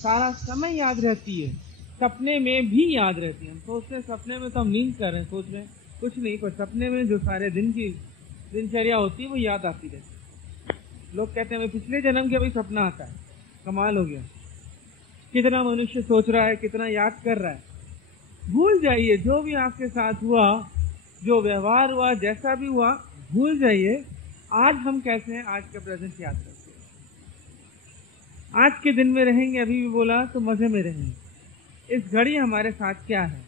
सारा समय याद रहती है, सपने में भी याद रहती है। हम सोचते हैं सपने में तो हम नींद कर रहे हैं, सोच रहे हैं कुछ नहीं, पर सपने में जो सारे दिन की दिनचर्या होती है वो याद आती रहती है। लोग कहते हैं हमें पिछले जन्म के भी सपना आता है। कमाल हो गया, कितना मनुष्य सोच रहा है, कितना याद कर रहा है। भूल जाइए जो भी आपके साथ हुआ, जो व्यवहार हुआ, जैसा भी हुआ, भूल जाइए। आज हम कैसे हैं, आज का प्रेजेंट याद करते हैं। आज के दिन में रहेंगे, अभी भी बोला तो मजे में रहेंगे। इस घड़ी हमारे साथ क्या है,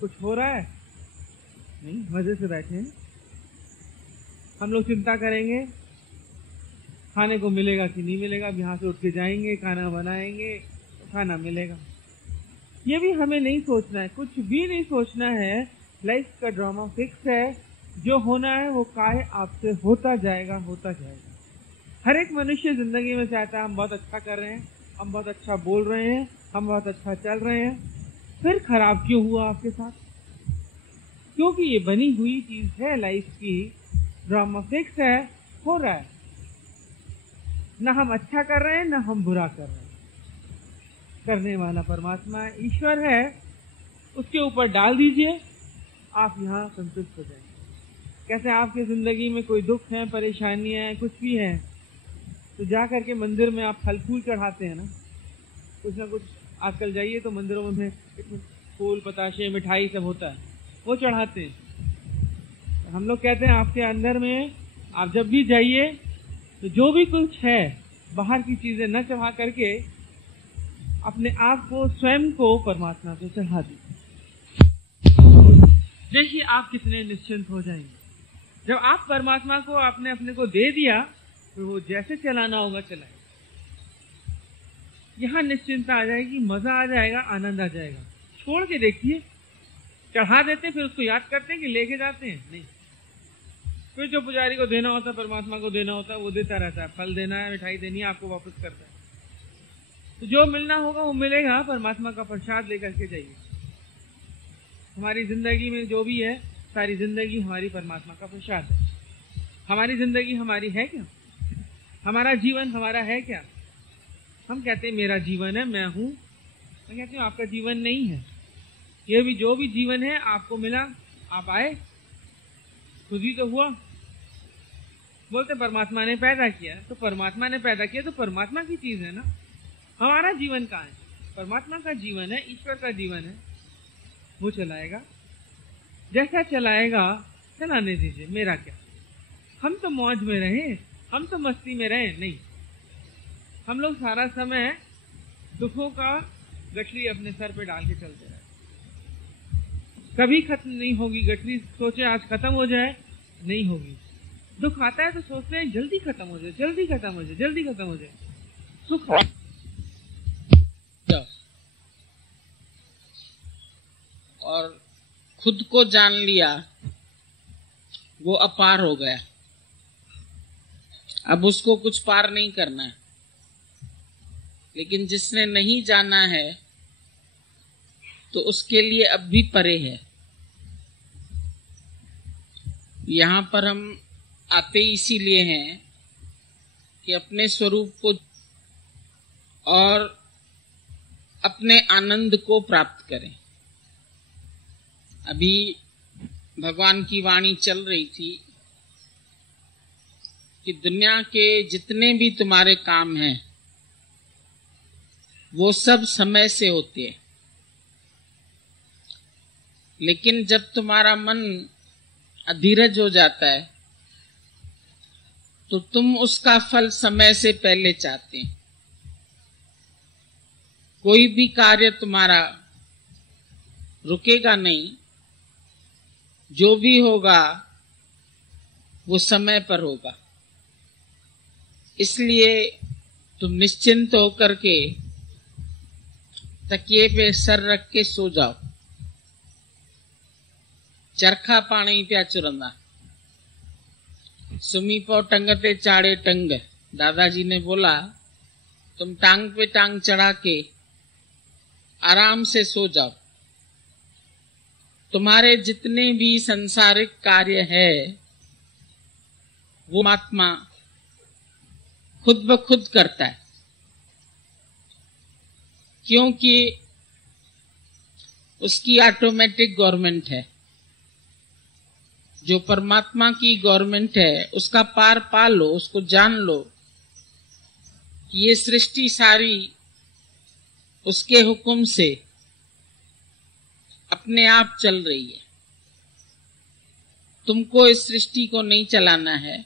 कुछ हो रहा है नहीं, मजे से बैठे हैं। हम लोग चिंता करेंगे खाने को मिलेगा कि नहीं मिलेगा, अब यहाँ से उठ के जाएंगे, खाना बनाएंगे तो खाना मिलेगा। ये भी हमें नहीं सोचना है, कुछ भी नहीं सोचना है। लाइफ का ड्रामा फिक्स है, जो होना है वो काहे आपसे होता जाएगा, होता जाएगा। हर एक मनुष्य जिंदगी में चाहता है हम बहुत अच्छा कर रहे हैं, हम बहुत अच्छा बोल रहे हैं, हम बहुत अच्छा चल रहे हैं, फिर खराब क्यों हुआ आपके साथ? क्योंकि ये बनी हुई चीज है, लाइफ की ड्रामा फिक्स है, हो रहा है। ना हम अच्छा कर रहे हैं, ना हम बुरा कर रहे हैं। करने वाला परमात्मा है, ईश्वर है, उसके ऊपर डाल दीजिए, आप यहाँ संतुष्ट हो जाएंगे। कैसे आपकी जिंदगी में कोई दुख है, परेशानियां हैं, कुछ भी है, तो जा करके मंदिर में आप फल फूल चढ़ाते हैं ना, कुछ ना कुछ। आजकल जाइए तो मंदिरों में फूल, बताशे, मिठाई सब होता है, वो चढ़ाते हैं। हम लोग कहते हैं आपके अंदर में आप जब भी जाइए तो जो भी कुछ है, बाहर की चीजें न चढ़ा करके अपने आप को, स्वयं को परमात्मा को चढ़ा दीजिए। देखिए आप कितने निश्चिंत हो जाएंगे। जब आप परमात्मा को, आपने अपने को दे दिया, तो वो जैसे चलाना होगा चलाएगा। यहाँ निश्चिंता आ जाएगी, मजा आ जाएगा, आनंद आ जाएगा। छोड़ के देखिए, चढ़ा देते फिर उसको याद करते हैं कि लेके जाते हैं, नहीं। फिर जो पुजारी को देना होता है, परमात्मा को देना होता है, वो देता रहता है। फल देना है, मिठाई देनी है, आपको वापस करता है। तो जो मिलना होगा वो मिलेगा, परमात्मा का प्रसाद लेकर के जाइए। हमारी जिंदगी में जो भी है, सारी जिंदगी हमारी परमात्मा का प्रसाद है। हमारी जिंदगी हमारी है क्या? हमारा जीवन हमारा है क्या? हम कहते हैं मेरा जीवन है, मैं हूं। मैं कहती हूँ आपका जीवन नहीं है। ये भी जो भी जीवन है आपको मिला, आप आए, खुद ही तो हुआ। बोलते परमात्मा ने पैदा किया, तो परमात्मा ने पैदा किया तो परमात्मा की चीज है ना। हमारा जीवन कहाँ है? परमात्मा का जीवन है, ईश्वर का जीवन है, वो चलाएगा। जैसा चलाएगा चलाने दीजिए, मेरा क्या। हम तो मौज में रहे, हम तो मस्ती में रहे, नहीं। हम लोग सारा समय दुखों का गठरी अपने सर पे डाल के चलते रहे। कभी खत्म नहीं होगी गठरी। सोचे आज खत्म हो जाए, नहीं होगी। दुख आता है तो सोचते हैं जल्दी खत्म हो जाए, जल्दी खत्म हो जाए, जल्दी खत्म हो जाए। सुख और खुद को जान लिया, वो अपार हो गया। अब उसको कुछ पार नहीं करना है। लेकिन जिसने नहीं जाना है तो उसके लिए अब भी परे है। यहाँ पर हम आते इसीलिए हैं कि अपने स्वरूप को और अपने आनंद को प्राप्त करें। अभी भगवान की वाणी चल रही थी कि दुनिया के जितने भी तुम्हारे काम हैं वो सब समय से होते हैं, लेकिन जब तुम्हारा मन अधीरज हो जाता है तो तुम उसका फल समय से पहले चाहते हैं। कोई भी कार्य तुम्हारा रुकेगा नहीं, जो भी होगा वो समय पर होगा। इसलिए तुम निश्चिंत होकर के तकिए पे सर रख के सो जाओ। चरखा पानी प्या चुरंदा, सुमी पो टंगते चाड़े टंग। दादाजी ने बोला तुम टांग पे टांग चढ़ा के आराम से सो जाओ। तुम्हारे जितने भी संसारिक कार्य है वो आत्मा खुद ब खुद करता है। क्योंकि उसकी ऑटोमेटिक गवर्नमेंट है। जो परमात्मा की गवर्नमेंट है उसका पार पा लो, उसको जान लो कि ये सृष्टि सारी उसके हुक्म से अपने आप चल रही है। तुमको इस सृष्टि को नहीं चलाना है,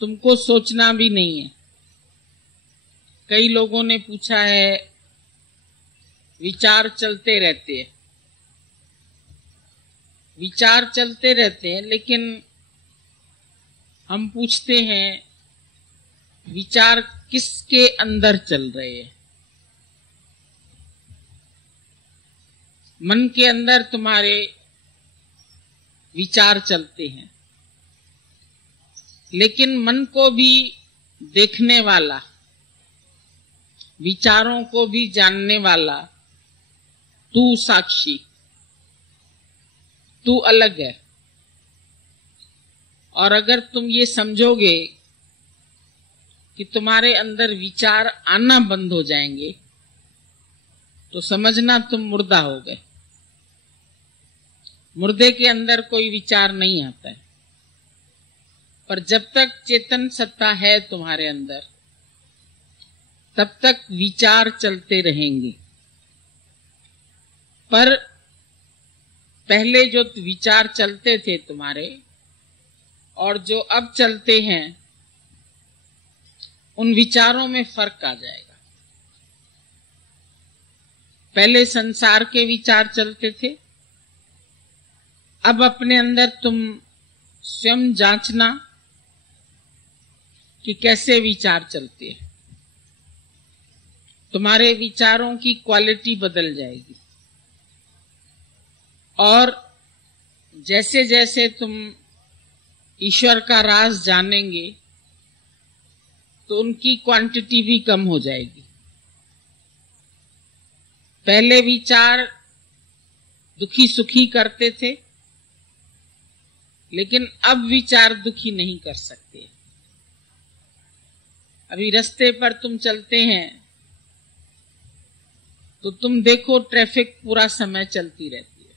तुमको सोचना भी नहीं है। कई लोगों ने पूछा है, विचार चलते रहते हैं, विचार चलते रहते हैं, लेकिन हम पूछते हैं विचार किसके अंदर चल रहे हैं? मन के अंदर तुम्हारे विचार चलते हैं, लेकिन मन को भी देखने वाला, विचारों को भी जानने वाला तू साक्षी, तू अलग है। और अगर तुम ये समझोगे कि तुम्हारे अंदर विचार आना बंद हो जाएंगे तो समझना तुम मुर्दा हो गए। मुर्दे के अंदर कोई विचार नहीं आता है, पर जब तक चेतन सत्ता है तुम्हारे अंदर तब तक विचार चलते रहेंगे। पर पहले जो विचार चलते थे तुम्हारे और जो अब चलते हैं, उन विचारों में फर्क आ जाएगा। पहले संसार के विचार चलते थे, अब अपने अंदर तुम स्वयं जांचना कि कैसे विचार चलते हैं। तुम्हारे विचारों की क्वालिटी बदल जाएगी और जैसे जैसे तुम ईश्वर का राज जानेंगे तो उनकी क्वांटिटी भी कम हो जाएगी। पहले विचार दुखी सुखी करते थे, लेकिन अब विचार दुखी नहीं कर सकते। अभी रास्ते पर तुम चलते हैं तो तुम देखो ट्रैफिक पूरा समय चलती रहती है।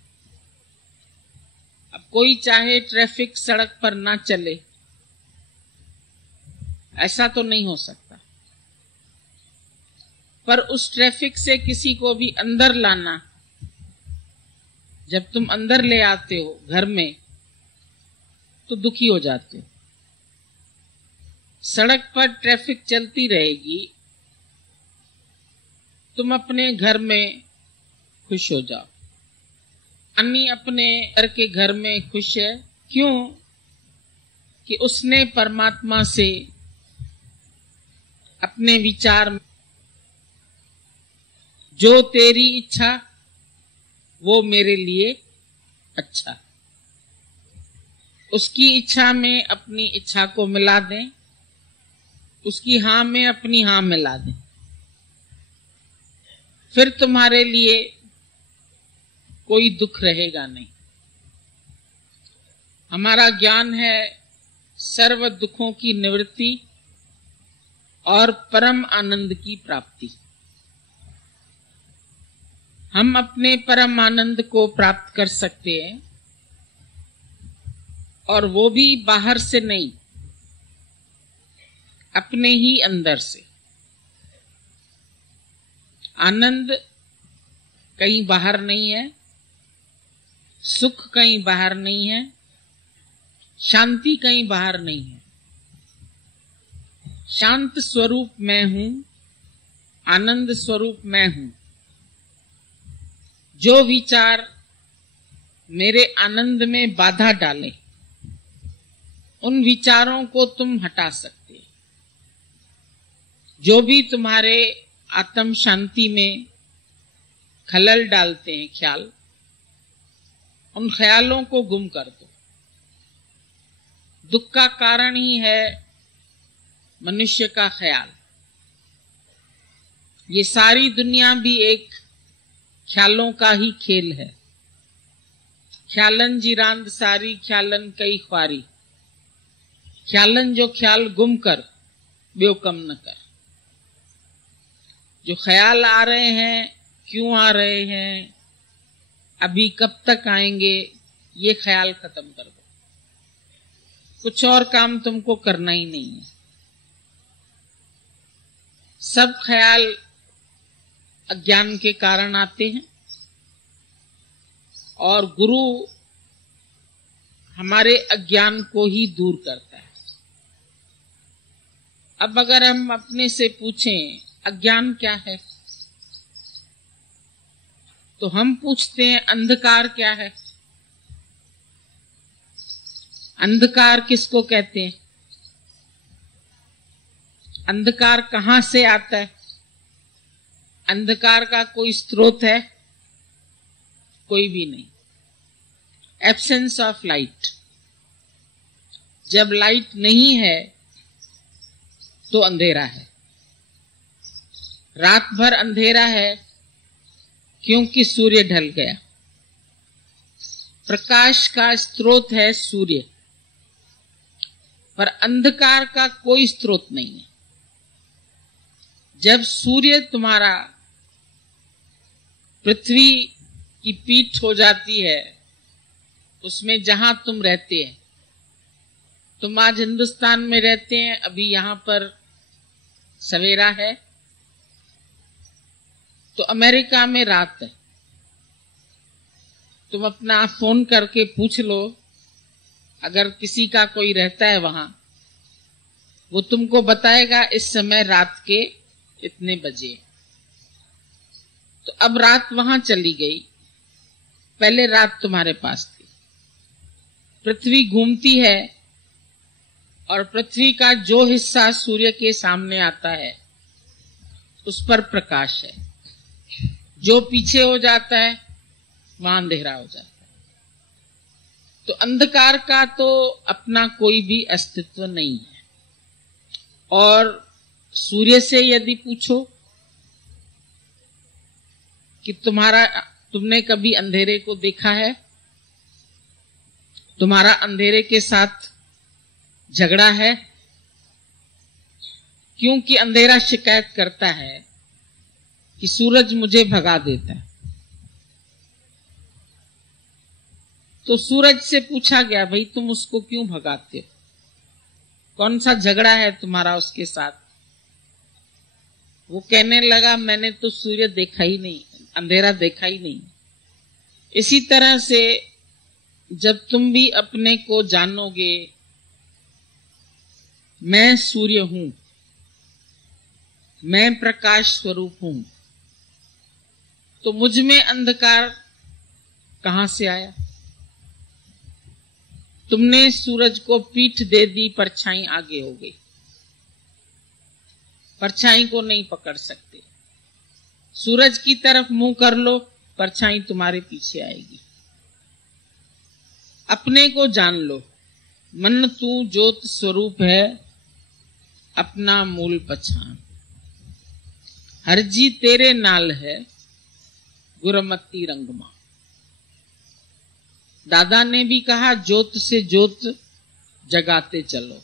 अब कोई चाहे ट्रैफिक सड़क पर ना चले, ऐसा तो नहीं हो सकता। पर उस ट्रैफिक से किसी को भी अंदर लाना, जब तुम अंदर ले आते हो घर में तो दुखी हो जाते हो। सड़क पर ट्रैफिक चलती रहेगी, तुम अपने घर में खुश हो जाओ। अन्नी अपने घर के घर में खुश है, क्यों? कि उसने परमात्मा से अपने विचार में जो तेरी इच्छा वो मेरे लिए अच्छा, उसकी इच्छा में अपनी इच्छा को मिला दें, उसकी हाँ में अपनी हाँ मिला दें, फिर तुम्हारे लिए कोई दुख रहेगा नहीं। हमारा ज्ञान है सर्व दुखों की निवृत्ति और परम आनंद की प्राप्ति। हम अपने परम आनंद को प्राप्त कर सकते हैं, और वो भी बाहर से नहीं, अपने ही अंदर से। आनंद कहीं बाहर नहीं है, सुख कहीं बाहर नहीं है, शांति कहीं बाहर नहीं है। शांत स्वरूप मैं हूं, आनंद स्वरूप मैं हूं। जो विचार मेरे आनंद में बाधा डाले, उन विचारों को तुम हटा सकते हो। जो भी तुम्हारे आत्म शांति में खलल डालते हैं ख्याल, उन ख्यालों को गुम कर दो। दुख का कारण ही है मनुष्य का ख्याल। ये सारी दुनिया भी एक ख्यालों का ही खेल है। ख्यालन जिरांद सारी ख्यालन कई ख्वारी, ख्यालन जो ख्याल गुम कर ब्यो कम न कर। जो ख्याल आ रहे हैं, क्यों आ रहे हैं, अभी कब तक आएंगे, ये ख्याल खत्म कर दो। कुछ और काम तुमको करना ही नहीं है। सब ख्याल अज्ञान के कारण आते हैं और गुरु हमारे अज्ञान को ही दूर करता है। अब अगर हम अपने से पूछें अज्ञान क्या है, तो हम पूछते हैं अंधकार क्या है। अंधकार किसको कहते हैं? अंधकार कहां से आता है? अंधकार का कोई स्रोत है? कोई भी नहीं। Absence of light. जब लाइट नहीं है तो अंधेरा है। रात भर अंधेरा है क्योंकि सूर्य ढल गया। प्रकाश का स्रोत है सूर्य, पर अंधकार का कोई स्रोत नहीं है। जब सूर्य तुम्हारा पृथ्वी की पीठ हो जाती है, उसमें जहां तुम रहते हैं, तुम आज हिंदुस्तान में रहते हैं, अभी यहां पर सवेरा है, तो अमेरिका में रात है। तुम अपना फोन करके पूछ लो, अगर किसी का कोई रहता है वहां, वो तुमको बताएगा इस समय रात के इतने बजे। तो अब रात वहां चली गई, पहले रात तुम्हारे पास थी। पृथ्वी घूमती है और पृथ्वी का जो हिस्सा सूर्य के सामने आता है उस पर प्रकाश है। जो पीछे हो जाता है वहां अंधेरा हो जाता है। तो अंधकार का तो अपना कोई भी अस्तित्व नहीं है। और सूर्य से यदि पूछो कि तुमने कभी अंधेरे को देखा है, तुम्हारा अंधेरे के साथ झगड़ा है? क्योंकि अंधेरा शिकायत करता है कि सूरज मुझे भगा देता है। तो सूरज से पूछा गया, भाई तुम उसको क्यों भगाते हो? कौन सा झगड़ा है तुम्हारा उसके साथ? वो कहने लगा, मैंने तो सूर्य देखा ही नहीं, अंधेरा देखा ही नहीं। इसी तरह से जब तुम भी अपने को जानोगे, मैं सूर्य हूं, मैं प्रकाश स्वरूप हूं, तो मुझ में अंधकार कहां से आया? तुमने सूरज को पीठ दे दी, परछाई आगे हो गई। परछाई को नहीं पकड़ सकते। सूरज की तरफ मुंह कर लो, परछाई तुम्हारे पीछे आएगी। अपने को जान लो, मन तू ज्योत स्वरूप है, अपना मूल पछान। हरजी तेरे नाल है, गुरमती रंगमा। दादा ने भी कहा, ज्योत से ज्योत जगाते चलो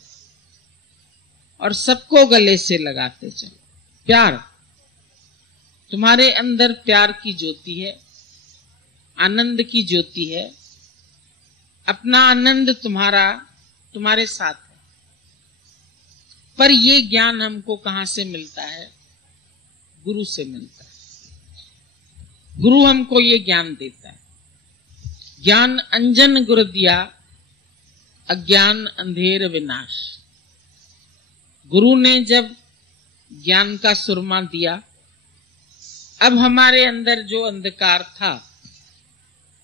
और सबको गले से लगाते चलो। प्यार, तुम्हारे अंदर प्यार की ज्योति है, आनंद की ज्योति है। अपना आनंद तुम्हारे साथ है। पर ये ज्ञान हमको कहां से मिलता है? गुरु से मिलता है। गुरु हमको ये ज्ञान देता है। ज्ञान अंजन गुरु दिया, अज्ञान अंधेर विनाश। गुरु ने जब ज्ञान का सुरमा दिया, अब हमारे अंदर जो अंधकार था,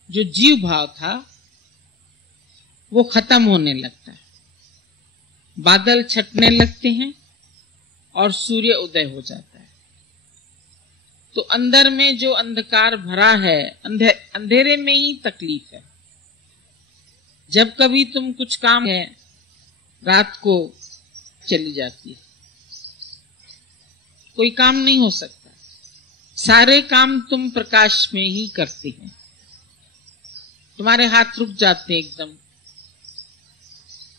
जो जीव भाव था, वो खत्म होने लगता है। बादल छटने लगते हैं और सूर्य उदय हो जाता है। तो अंदर में जो अंधकार भरा है, अंधेरे में ही तकलीफ है। जब कभी तुम कुछ काम है, रात को चली जाती है, कोई काम नहीं हो सकता। सारे काम तुम प्रकाश में ही करते हैं। तुम्हारे हाथ रुक जाते हैं एकदम,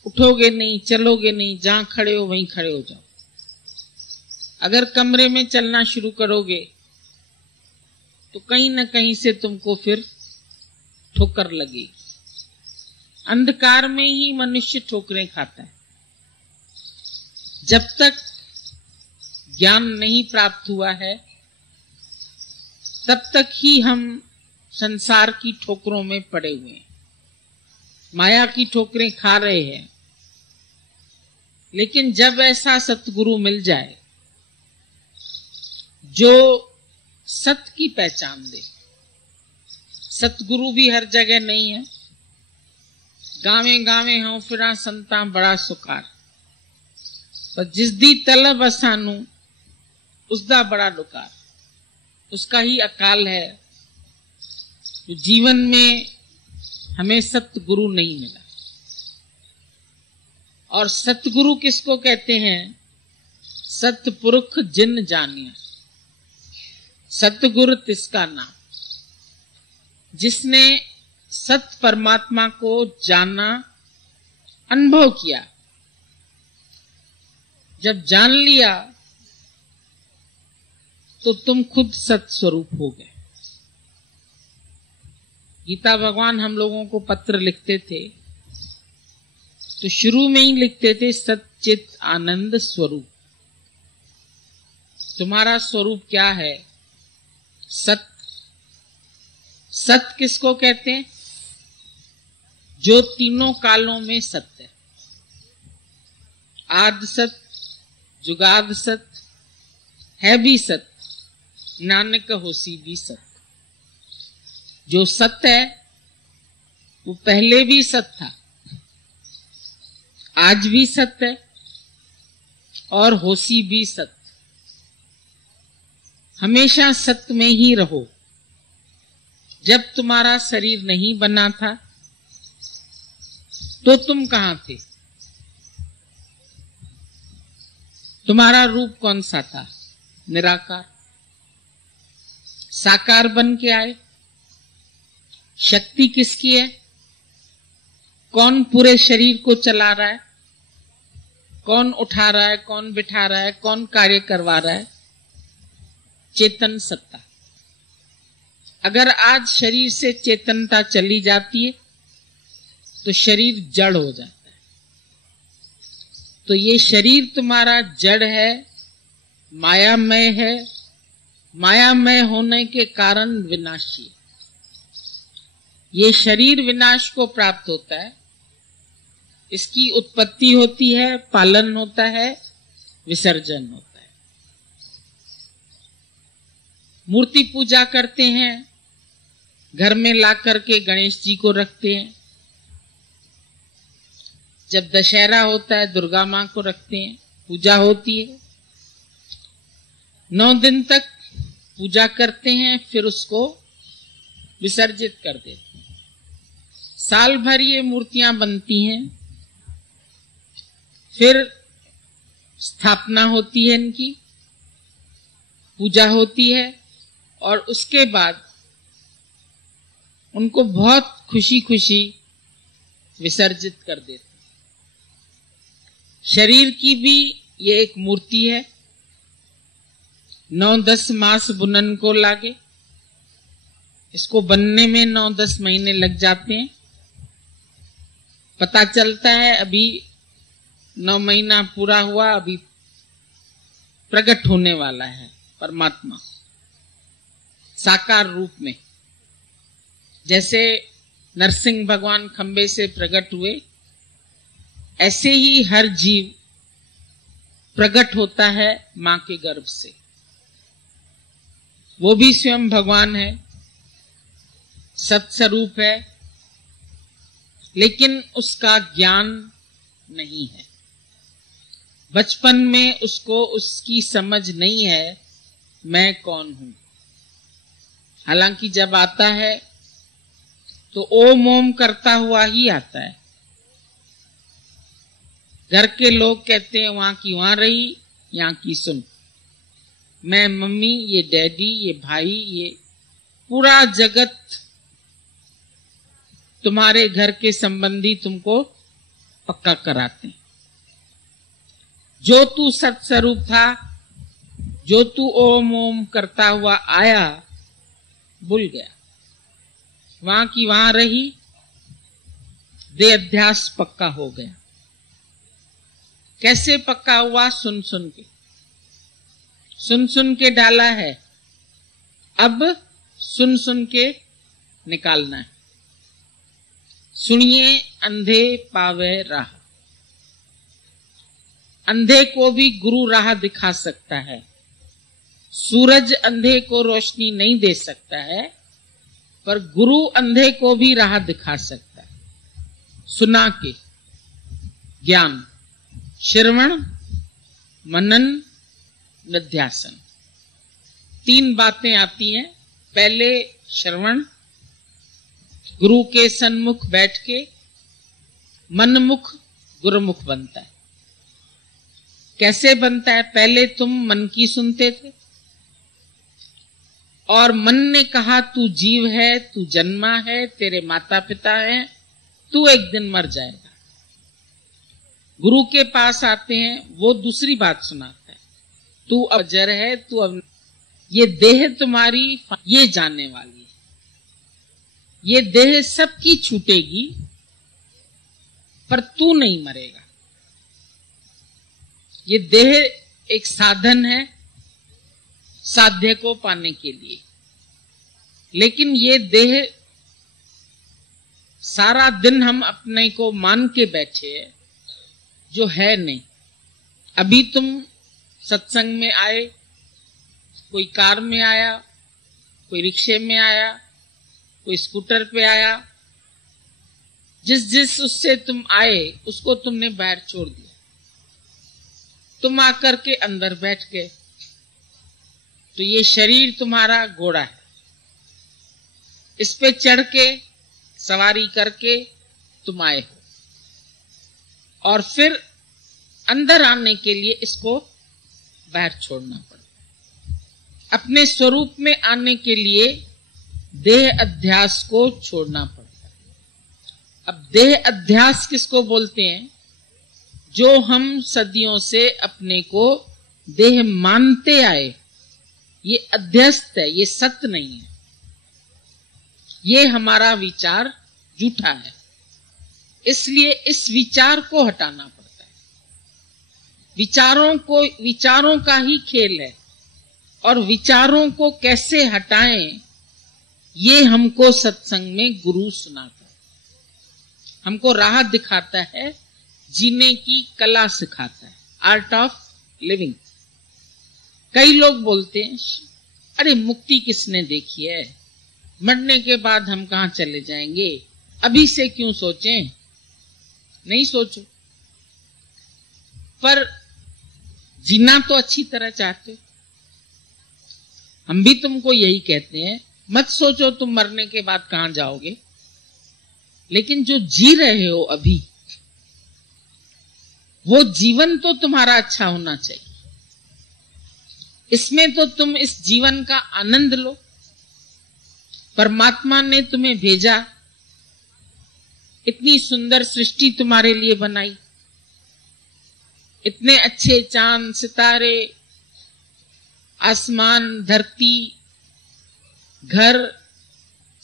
उठोगे नहीं, चलोगे नहीं, जहां खड़े हो वहीं खड़े हो जाओ। अगर कमरे में चलना शुरू करोगे तो कहीं ना कहीं से तुमको फिर ठोकर लगेगी। अंधकार में ही मनुष्य ठोकरें खाता है। जब तक ज्ञान नहीं प्राप्त हुआ है तब तक ही हम संसार की ठोकरों में पड़े हुए हैं, माया की ठोकरें खा रहे हैं। लेकिन जब ऐसा सतगुरु मिल जाए जो सत्य की पहचान दे, सतगुरु भी हर जगह नहीं है। गावे गावे हों फिरा संता बड़ा सुकार, पर जिस दी तलब असानू उसदा बड़ा डुकार। उसका ही अकाल है जो जीवन में हमें सतगुरु नहीं मिला। और सतगुरु किसको कहते हैं? सतपुरुष जिन जानिया, सतगुरु तिसका नाम, जिसने सत परमात्मा को जाना, अनुभव किया। जब जान लिया तो तुम खुद सत स्वरूप हो गए। गीता भगवान हम लोगों को पत्र लिखते थे तो शुरू में ही लिखते थे सच्चित आनंद स्वरूप। तुम्हारा स्वरूप क्या है? सत। सत किसको कहते हैं? जो तीनों कालों में सत्य है। आद सत, जुगाद सत, है भी सत, नानक होसी भी सत। जो सत्य है वो पहले भी सत्य था, आज भी सत्य है और होसी भी सत्य। हमेशा सत्य में ही रहो। जब तुम्हारा शरीर नहीं बना था तो तुम कहां थे? तुम्हारा रूप कौन सा था? निराकार। साकार बन के आए। शक्ति किसकी है? कौन पूरे शरीर को चला रहा है? कौन उठा रहा है? कौन बिठा रहा है? कौन कार्य करवा रहा है? चेतन सत्ता। अगर आज शरीर से चेतनता चली जाती है तो शरीर जड़ हो जाता है। तो ये शरीर तुम्हारा जड़ है, मायामय है। मायामय होने के कारण विनाशी है। ये शरीर विनाश को प्राप्त होता है। इसकी उत्पत्ति होती है, पालन होता है, विसर्जन होता है। मूर्ति पूजा करते हैं, घर में ला करके गणेश जी को रखते हैं। जब दशहरा होता है दुर्गा मां को रखते हैं, पूजा होती है। 9 दिन तक पूजा करते हैं, फिर उसको विसर्जित कर देते हैं। साल भर ये मूर्तियां बनती हैं, फिर स्थापना होती है, इनकी पूजा होती है और उसके बाद उनको बहुत खुशी खुशी विसर्जित कर देते हैं। शरीर की भी ये एक मूर्ति है। 9-10 मास बुनन को लागे। इसको बनने में 9-10 महीने लग जाते हैं। पता चलता है अभी 9 महीना पूरा हुआ, अभी प्रकट होने वाला है परमात्मा साकार रूप में। जैसे नरसिंह भगवान खंबे से प्रकट हुए, ऐसे ही हर जीव प्रकट होता है मां के गर्भ से। वो भी स्वयं भगवान है, सत्स्वरूप है, लेकिन उसका ज्ञान नहीं है। बचपन में उसको उसकी समझ नहीं है मैं कौन हूं। हालांकि जब आता है तो ओम ओम करता हुआ ही आता है। घर के लोग कहते हैं वहां की वहां रही, यहां की सुन। मैं मम्मी, ये डैडी, ये भाई, ये पूरा जगत तुम्हारे घर के संबंधी तुमको पक्का कराते हैं। जो तू सत्स्वरूप था जो तू ओम ओम करता हुआ आया भूल गया, वहां की वहां रही, देह अध्यास पक्का हो गया। कैसे पक्का हुआ? सुन सुन के डाला है, अब सुन सुन के निकालना है। सुनिए अंधे पावे राह। अंधे को भी गुरु राह दिखा सकता है। सूरज अंधे को रोशनी नहीं दे सकता है, पर गुरु अंधे को भी राह दिखा सकता है। सुना के ज्ञान, श्रवण, मनन, निध्यासन, 3 बातें आती हैं। पहले श्रवण, गुरु के सन्मुख बैठ के मनमुख गुरुमुख बनता है। कैसे बनता है? पहले तुम मन की सुनते थे और मन ने कहा तू जीव है, तू जन्मा है, तेरे माता पिता हैं, तू एक दिन मर जाएगा। गुरु के पास आते हैं, वो दूसरी बात सुनाता है, तू अब अजर है, तू अब ये देह तुम्हारी ये जाने वाली है, ये देह सबकी छूटेगी पर तू नहीं मरेगा। ये देह एक साधन है साध्य को पाने के लिए, लेकिन ये देह सारा दिन हम अपने को मान के बैठे हैं जो है नहीं। अभी तुम सत्संग में आए, कोई कार में आया, कोई रिक्शे में आया, कोई स्कूटर पे आया, जिस उससे तुम आए उसको तुमने बाहर छोड़ दिया, तुम आकर के अंदर बैठ गए। तो ये शरीर तुम्हारा घोड़ा है, इस पे चढ़ के सवारी करके तुम आए हो और फिर अंदर आने के लिए इसको बाहर छोड़ना पड़ता। अपने स्वरूप में आने के लिए देह अध्यास को छोड़ना पड़ता है। अब देह अध्यास किसको बोलते हैं? जो हम सदियों से अपने को देह मानते आए, ये अध्यस्त है, ये सत्य नहीं है, ये हमारा विचार झूठा है। इसलिए इस विचार को हटाना पड़ता है। विचारों का ही खेल है और विचारों को कैसे हटाएं ये हमको सत्संग में गुरु सुनाता है, हमको राह दिखाता है, जीने की कला सिखाता है, आर्ट ऑफ लिविंग। कई लोग बोलते हैं अरे मुक्ति किसने देखी है, मरने के बाद हम कहां चले जाएंगे, अभी से क्यों सोचें। नहीं सोचो, पर जीना तो अच्छी तरह चाहते हो। हम भी तुमको यही कहते हैं, मत सोचो तुम मरने के बाद कहां जाओगे, लेकिन जो जी रहे हो अभी, वो जीवन तो तुम्हारा अच्छा होना चाहिए। इसमें तो तुम इस जीवन का आनंद लो। परमात्मा ने तुम्हें भेजा, इतनी सुंदर सृष्टि तुम्हारे लिए बनाई, इतने अच्छे चांद सितारे, आसमान, धरती, घर,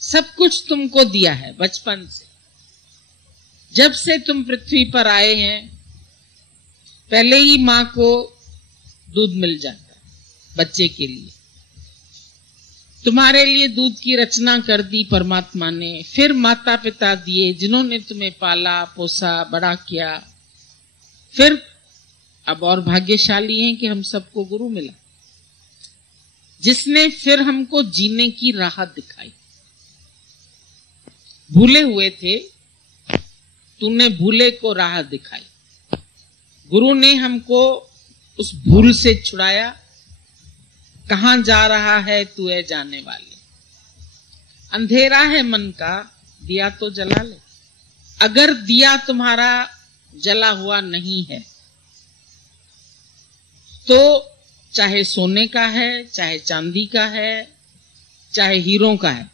सब कुछ तुमको दिया है बचपन से। जब से तुम पृथ्वी पर आए हैं, पहले ही मां को दूध मिल जाता है बच्चे के लिए। तुम्हारे लिए दूध की रचना कर दी परमात्मा ने, फिर माता पिता दिए जिन्होंने तुम्हें पाला पोसा बड़ा किया। फिर अब और भाग्यशाली हैं कि हम सबको गुरु मिला, जिसने फिर हमको जीने की राह दिखाई। भूले हुए थे, तूने भूले को राह दिखाई। गुरु ने हमको उस भूल से छुड़ाया। कहां जा रहा है तू है जाने वाले, अंधेरा है मन का, दिया तो जला ले। अगर दिया तुम्हारा जला हुआ नहीं है तो चाहे सोने का है, चाहे चांदी का है, चाहे हीरों का है,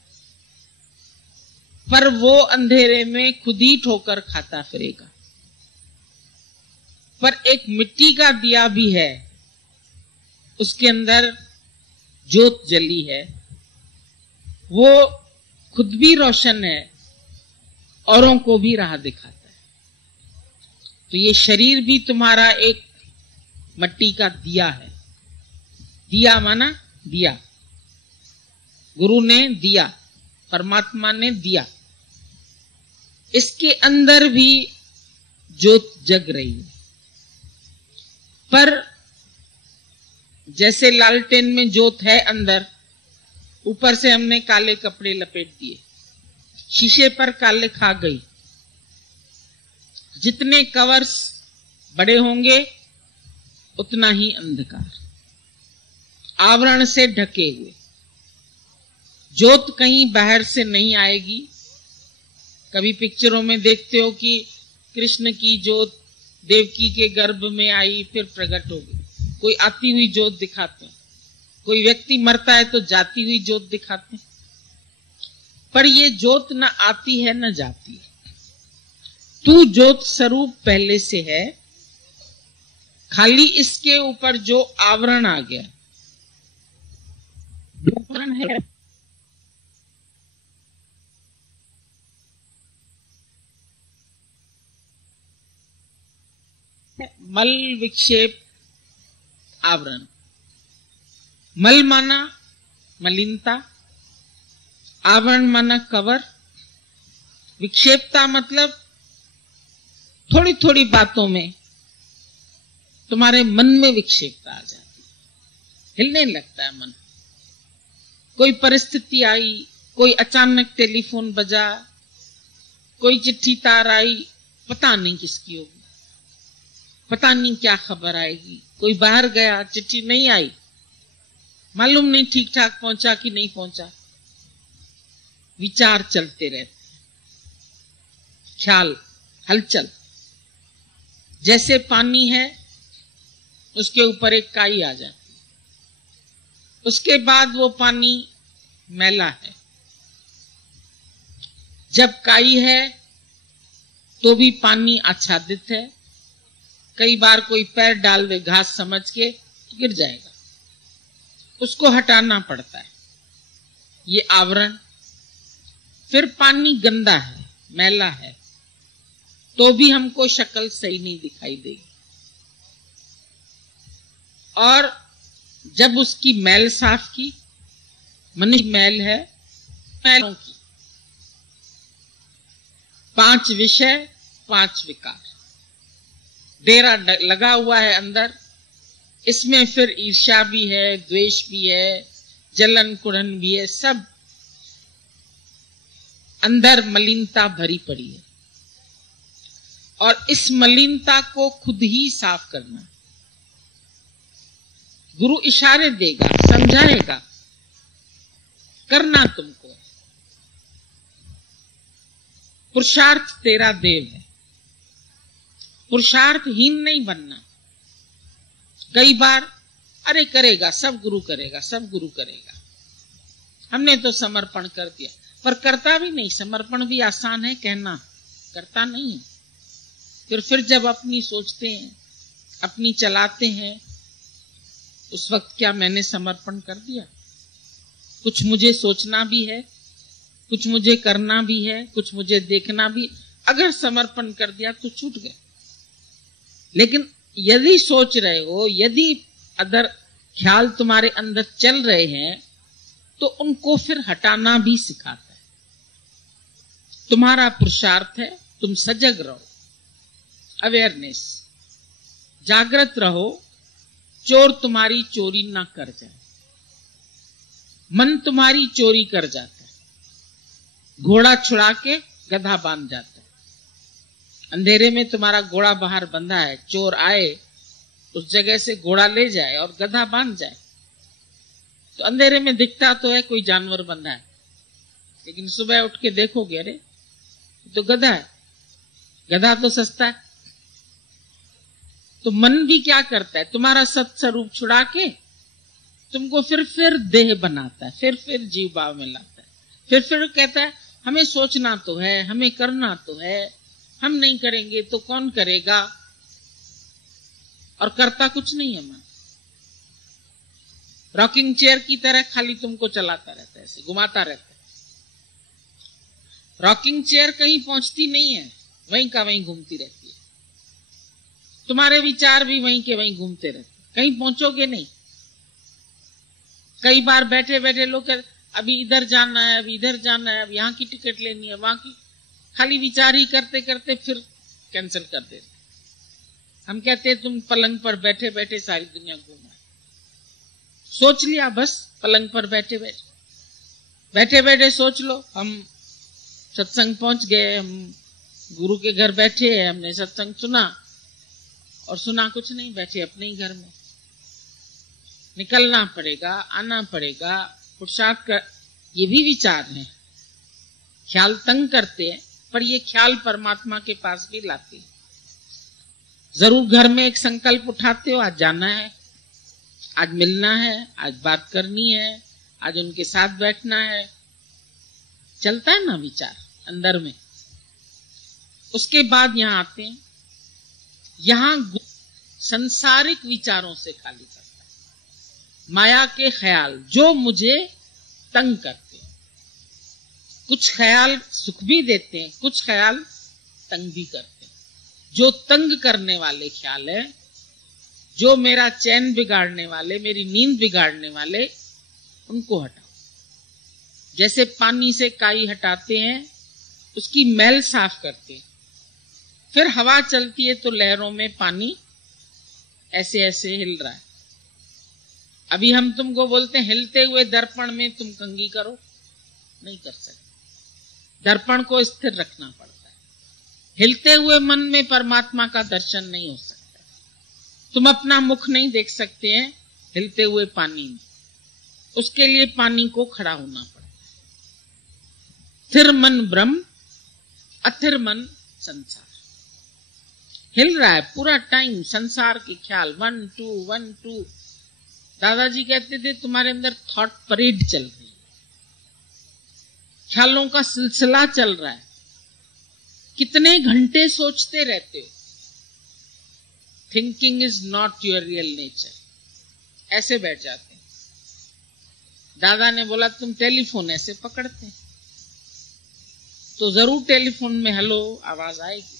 पर वो अंधेरे में खुद ही ठोकर खाता फिरेगा। पर एक मिट्टी का दिया भी है उसके अंदर ज्योत जली है, वो खुद भी रोशन है, औरों को भी राह दिखाता है। तो ये शरीर भी तुम्हारा एक मिट्टी का दिया है। दिया माना दिया, गुरु ने दिया, परमात्मा ने दिया। इसके अंदर भी ज्योत जग रही है। पर जैसे लालटेन में ज्योत है अंदर, ऊपर से हमने काले कपड़े लपेट दिए, शीशे पर काले खा गई। जितने कवर्स बड़े होंगे उतना ही अंधकार, आवरण से ढके हुए। ज्योत कहीं बाहर से नहीं आएगी। कभी पिक्चरों में देखते हो कि कृष्ण की ज्योत देवकी के गर्भ में आई फिर प्रकट हो गई। कोई आती हुई ज्योत दिखाते हैं, कोई व्यक्ति मरता है तो जाती हुई ज्योत दिखाते हैं। पर ये ज्योत न आती है न जाती है। तू ज्योत स्वरूप पहले से है, खाली इसके ऊपर जो आवरण आ गया, आवरण है, मल विक्षेप आवरण। मल माना मलिनता, आवरण माना कवर, विक्षेपता मतलब थोड़ी थोड़ी बातों में तुम्हारे मन में विक्षेपता आ जाती, हिलने लगता है मन। कोई परिस्थिति आई, कोई अचानक टेलीफोन बजा, कोई चिट्ठी तार आई, पता नहीं किसकी होगी, पता नहीं क्या खबर आएगी। कोई बाहर गया, चिट्ठी नहीं आई, मालूम नहीं ठीक ठाक पहुंचा कि नहीं पहुंचा। विचार चलते रहते, ख्याल, हलचल। जैसे पानी है, उसके ऊपर एक काई आ जाती, उसके बाद वो पानी मैला है। जब काई है तो भी पानी आच्छादित है। कई बार कोई पैर डाल दे घास समझ के तो गिर जाएगा, उसको हटाना पड़ता है, ये आवरण। फिर पानी गंदा है, मैला है, तो भी हमको शक्ल सही नहीं दिखाई देगी। और जब उसकी मैल साफ की, मनुष्य मैल है, मैलों की 5 विषय 5 विकार डेरा लगा हुआ है अंदर। इसमें फिर ईर्ष्या भी है, द्वेष भी है, जलन कुड़न भी है, सब अंदर मलिनता भरी पड़ी है। और इस मलिनता को खुद ही साफ करना। गुरु इशारे देगा, समझाएगा, करना तुमको है। पुरुषार्थ तेरा देव है, पुरुषार्थहीन नहीं बनना। कई बार अरे करेगा, सब गुरु करेगा, सब गुरु करेगा, हमने तो समर्पण कर दिया, पर करता भी नहीं। समर्पण भी आसान है कहना, करता नहीं है। फिर जब अपनी सोचते हैं, अपनी चलाते हैं, उस वक्त क्या मैंने समर्पण कर दिया? कुछ मुझे सोचना भी है, कुछ मुझे करना भी है, कुछ मुझे देखना भी। अगर समर्पण कर दिया तो छूट गए। लेकिन यदि सोच रहे हो, यदि अदर ख्याल तुम्हारे अंदर चल रहे हैं, तो उनको फिर हटाना भी सिखाता है। तुम्हारा पुरुषार्थ है तुम सजग रहो, अवेयरनेस, जागृत रहो, चोर तुम्हारी चोरी ना कर जाए। मन तुम्हारी चोरी कर जाता है, घोड़ा छुड़ा के गधा बांध जाता है। अंधेरे में तुम्हारा घोड़ा बाहर बंधा है, चोर आए उस जगह से घोड़ा ले जाए और गधा बांध जाए, तो अंधेरे में दिखता तो है कोई जानवर बंधा है, लेकिन सुबह उठ के देखोगे अरे तो गधा है, गधा तो सस्ता है। तो मन भी क्या करता है, तुम्हारा सत्स्वरूप छुड़ा के तुमको फिर देह बनाता है, फिर जीव भाव में लाता है, फिर कहता है हमें सोचना तो है, हमें करना तो है, हम नहीं करेंगे तो कौन करेगा। और करता कुछ नहीं है मन। रॉकिंग चेयर की तरह खाली तुमको चलाता रहता है, ऐसे घुमाता रहता है। रॉकिंग चेयर कहीं पहुंचती नहीं है, वहीं का वहीं घूमती रहती है। तुम्हारे विचार भी वहीं के वहीं घूमते रहते, कहीं पहुंचोगे नहीं। कई बार बैठे बैठे लोग अभी इधर जाना है, अभी इधर जाना है, अब यहाँ की टिकट लेनी है, वहां की, खाली विचार ही करते करते फिर कैंसिल कर देते। हम कहते हैं तुम पलंग पर बैठे बैठे सारी दुनिया घूमा, सोच लिया बस। पलंग पर बैठे बैठे सोच लो। हम सत्संग पहुंच गए, हम गुरु के घर बैठे, हमने सत्संग सुना, और सुना कुछ नहीं, बैठे अपने ही घर में। निकलना पड़ेगा, आना पड़ेगा, पुरुषार्थ कर, ये भी विचार है। ख्याल तंग करते हैं, पर ये ख्याल परमात्मा के पास भी लाते हैं। जरूर घर में एक संकल्प उठाते हो, आज जाना है, आज मिलना है, आज बात करनी है, आज उनके साथ बैठना है। चलता है ना विचार अंदर में। उसके बाद यहां आते हैं, यहां संसारिक विचारों से खाली करता है। माया के ख्याल जो मुझे तंग करते हैं। कुछ ख्याल सुख भी देते हैं, कुछ ख्याल तंग भी करते हैं। जो तंग करने वाले ख्याल है, जो मेरा चैन बिगाड़ने वाले, मेरी नींद बिगाड़ने वाले, उनको हटाओ। जैसे पानी से काई हटाते हैं, उसकी मैल साफ करते हैं, फिर हवा चलती है तो लहरों में पानी ऐसे ऐसे हिल रहा है। अभी हम तुमको बोलते हैं हिलते हुए दर्पण में तुम कंघी करो, नहीं कर सकते। दर्पण को स्थिर रखना पड़ता है। हिलते हुए मन में परमात्मा का दर्शन नहीं हो सकता। तुम अपना मुख नहीं देख सकते हैं हिलते हुए पानी में, उसके लिए पानी को खड़ा होना पड़ता है। स्थिर मन ब्रह्म, अथिर मन संसार। हिल रहा है पूरा टाइम संसार के ख्याल, 1 2 1 2। दादाजी कहते थे तुम्हारे अंदर थॉट परेड चल रही है, ख्यालों का सिलसिला चल रहा है। कितने घंटे सोचते रहते हो। Thinking is not your real nature. ऐसे बैठ जाते हैं। दादा ने बोला तुम टेलीफोन ऐसे पकड़ते हैं तो जरूर टेलीफोन में हेलो आवाज आएगी।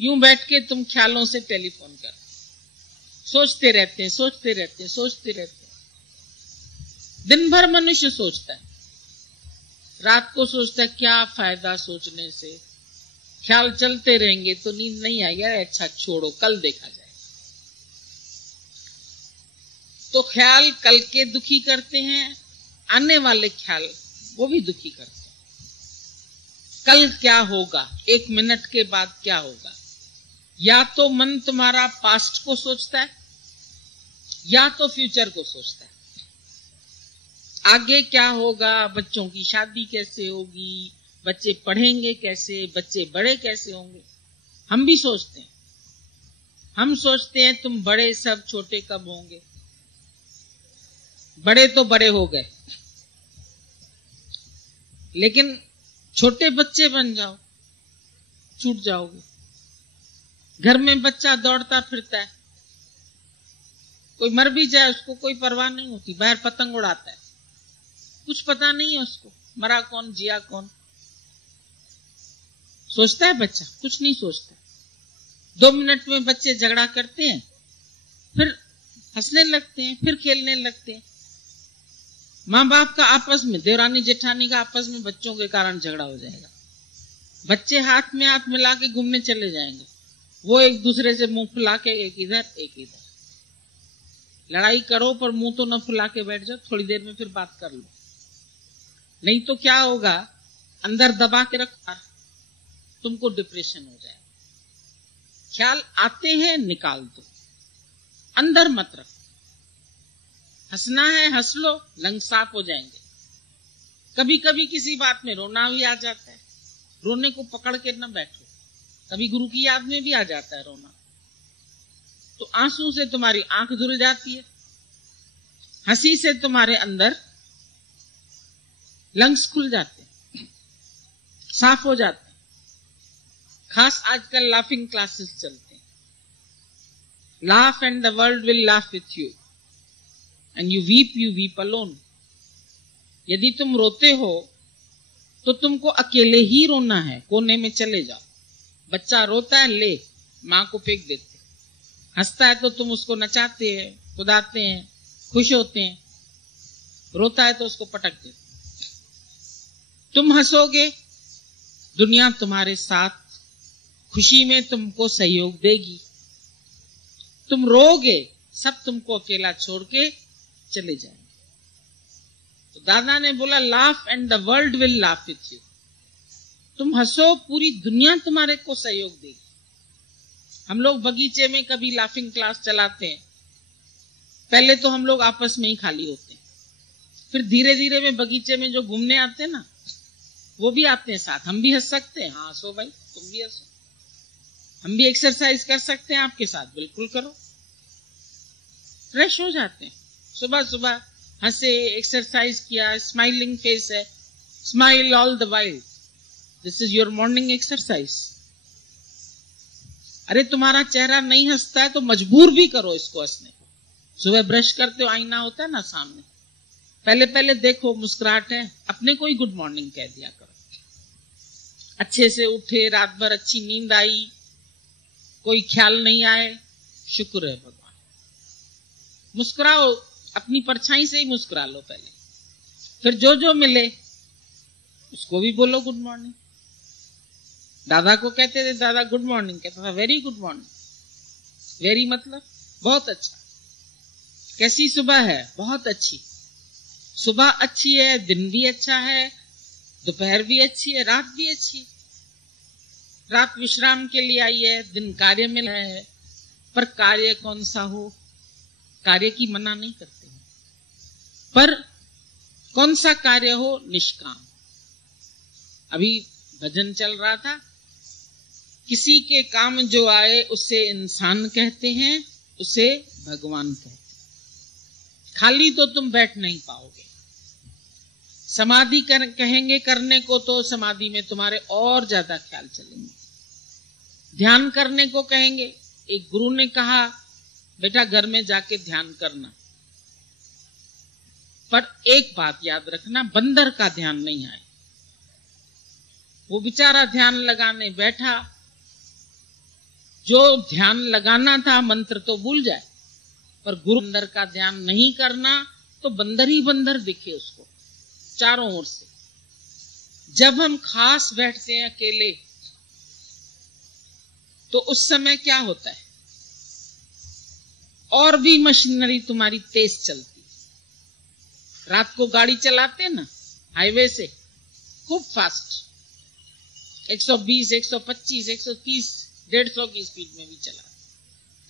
यूं बैठ के तुम ख्यालों से टेलीफोन कर, सोचते रहते हैं, सोचते रहते हैं, सोचते रहते हैं। दिन भर मनुष्य सोचता है, रात को सोचता है क्या फायदा सोचने से, ख्याल चलते रहेंगे तो नींद नहीं आएगी, अच्छा छोड़ो कल देखा जाए। तो ख्याल कल के दुखी करते हैं, आने वाले ख्याल वो भी दुखी करते हैं। कल क्या होगा, 1 मिनट के बाद क्या होगा। या तो मन तुम्हारा पास्ट को सोचता है या तो फ्यूचर को सोचता है। आगे क्या होगा, बच्चों की शादी कैसे होगी, बच्चे पढ़ेंगे कैसे, बच्चे बड़े कैसे होंगे। हम भी सोचते हैं। हम सोचते हैं तुम बड़े सब, छोटे कब होंगे। बड़े तो बड़े हो गए, लेकिन छोटे बच्चे बन जाओ, छूट जाओगे। घर में बच्चा दौड़ता फिरता है, कोई मर भी जाए उसको कोई परवाह नहीं होती, बाहर पतंग उड़ाता है, कुछ पता नहीं है उसको मरा कौन जिया कौन। सोचता है बच्चा, कुछ नहीं सोचता। 2 मिनट में बच्चे झगड़ा करते हैं, फिर हंसने लगते हैं, फिर खेलने लगते हैं। माँ बाप का आपस में, देवरानी जेठानी का आपस में बच्चों के कारण झगड़ा हो जाएगा। बच्चे हाथ में हाथ मिला के घूमने चले जाएंगे, वो एक दूसरे से मुंह फुला के एक इधर एक इधर। लड़ाई करो पर मुंह तो न फुला के बैठ जाओ, थोड़ी देर में फिर बात कर लो। नहीं तो क्या होगा, अंदर दबा के रखो, तुमको डिप्रेशन हो जाए। ख्याल आते हैं निकाल दो, अंदर मत रखो। हंसना है हंस लो, लंग साफ हो जाएंगे। कभी कभी किसी बात में रोना भी आ जाता है, रोने को पकड़ के न बैठो। कभी गुरु की याद में भी आ जाता है रोना, तो आंसू से तुम्हारी आंख धुल जाती है, हंसी से तुम्हारे अंदर लंग्स खुल जाते हैं, साफ हो जाते हैं। खास आजकल लाफिंग क्लासेस चलते हैं। Laugh and the world will laugh with you. and you weep alone. यदि तुम रोते हो तो तुमको अकेले ही रोना है, कोने में चले जाओ। बच्चा रोता है, ले माँ को फेंक देते। हंसता है तो तुम उसको नचाते हैं, कुदाते हैं, खुश होते हैं। रोता है तो उसको पटक देते। तुम हंसोगे, दुनिया तुम्हारे साथ खुशी में तुमको सहयोग देगी। तुम रोगे, सब तुमको अकेला छोड़ के चले जाएंगे। तो दादा ने बोला, laugh and the world will laugh with you. तुम हंसो, पूरी दुनिया तुम्हारे को सहयोग देगी। हम लोग बगीचे में कभी लाफिंग क्लास चलाते हैं। पहले तो हम लोग आपस में ही खाली होते हैं, फिर धीरे धीरे में बगीचे में जो घूमने आते हैं ना, वो भी आते हैं साथ। हम भी हंस सकते हैं, हाँ हंसो भाई, तुम भी हंसो। हम भी एक्सरसाइज कर सकते हैं आपके साथ, बिल्कुल करो। फ्रेश हो जाते हैं। सुबह सुबह हंसे, एक्सरसाइज किया, स्माइलिंग फेस है, smile all the while, this is your morning exercise. अरे तुम्हारा चेहरा नहीं हंसता है तो मजबूर भी करो इसको हंसने को। सुबह ब्रश करते हो, आईना होता है ना सामने, पहले पहले देखो मुस्कुराहट है, अपने को ही गुड मॉर्निंग कह दिया करो। अच्छे से उठे, रात भर अच्छी नींद आई, कोई ख्याल नहीं आए, शुक्र है भगवान। मुस्कुराओ, अपनी परछाई से ही मुस्कुरा लो पहले, फिर जो जो मिले उसको भी बोलो गुड मॉर्निंग। दादा को कहते थे, दादा गुड मॉर्निंग, कहता था वेरी गुड मॉर्निंग। वेरी मतलब बहुत अच्छा। कैसी सुबह है? बहुत अच्छी। सुबह अच्छी है, दिन भी अच्छा है, दोपहर भी अच्छी है, रात भी अच्छी। रात विश्राम के लिए आई है, दिन कार्य में है, पर कार्य कौन सा हो, कार्य की मना नहीं करते हैं, पर कौन सा कार्य हो? निष्काम। अभी भजन चल रहा था, किसी के काम जो आए उसे इंसान कहते हैं, उसे भगवान कहते हैं। खाली तो तुम बैठ नहीं पाओगे। समाधि कहेंगे करने को तो समाधि में तुम्हारे और ज्यादा ख्याल चलेंगे। ध्यान करने को कहेंगे, एक गुरु ने कहा बेटा घर में जाके ध्यान करना, पर एक बात याद रखना, बंदर का ध्यान नहीं आए। वो बेचारा ध्यान लगाने बैठा, जो ध्यान लगाना था मंत्र तो भूल जाए, पर गुरु बंदर का ध्यान नहीं करना तो बंदर ही बंदर दिखे उसको चारों ओर से। जब हम खास बैठते हैं अकेले तो उस समय क्या होता है, और भी मशीनरी तुम्हारी तेज चलती है। रात को गाड़ी चलाते हैं ना हाईवे से, खूब फास्ट, 120, 125, 130, 150 की स्पीड में भी चला।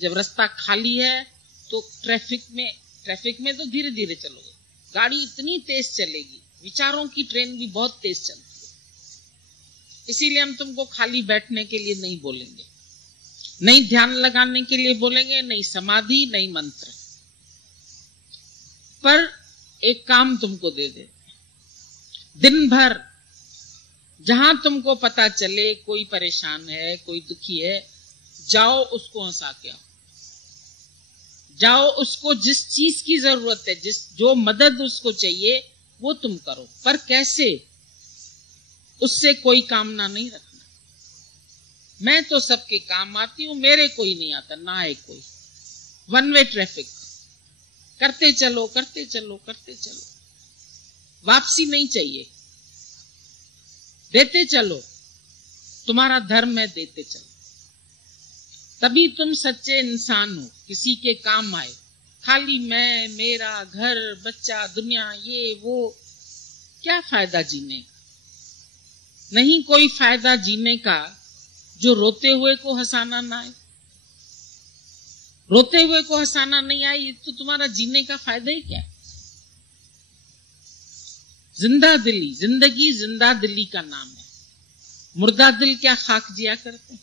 जब रास्ता खाली है तो ट्रैफिक में तो धीरे धीरे चलोगे, गाड़ी इतनी तेज चलेगी, विचारों की ट्रेन भी बहुत तेज चलती है। इसीलिए हम तुमको खाली बैठने के लिए नहीं बोलेंगे, नहीं ध्यान लगाने के लिए बोलेंगे, नहीं समाधि, नहीं मंत्र, पर एक काम तुमको दे देते हैं। दिन भर जहां तुमको पता चले कोई परेशान है, कोई दुखी है, जाओ उसको हंसा के आओ। जाओ उसको जिस चीज की जरूरत है, जो मदद उसको चाहिए वो तुम करो, पर कैसे? उससे कोई कामना नहीं रखना। मैं तो सबके काम आती हूं, मेरे कोई नहीं आता, ना है कोई। वन वे ट्रैफिक, करते चलो करते चलो करते चलो, वापसी नहीं चाहिए, देते चलो, तुम्हारा धर्म है, देते चलो। तभी तुम सच्चे इंसान हो, किसी के काम आए। खाली मैं, मेरा, घर, बच्चा, दुनिया, ये वो, क्या फायदा जीने का? नहीं कोई फायदा जीने का जो रोते हुए को हंसाना ना आए। रोते हुए को हंसाना नहीं आए तो तुम्हारा जीने का फायदा ही क्या है? जिंदा दिली, जिंदगी जिंदा दिली का नाम है। मुर्दा दिल क्या खाक जिया करते हैं?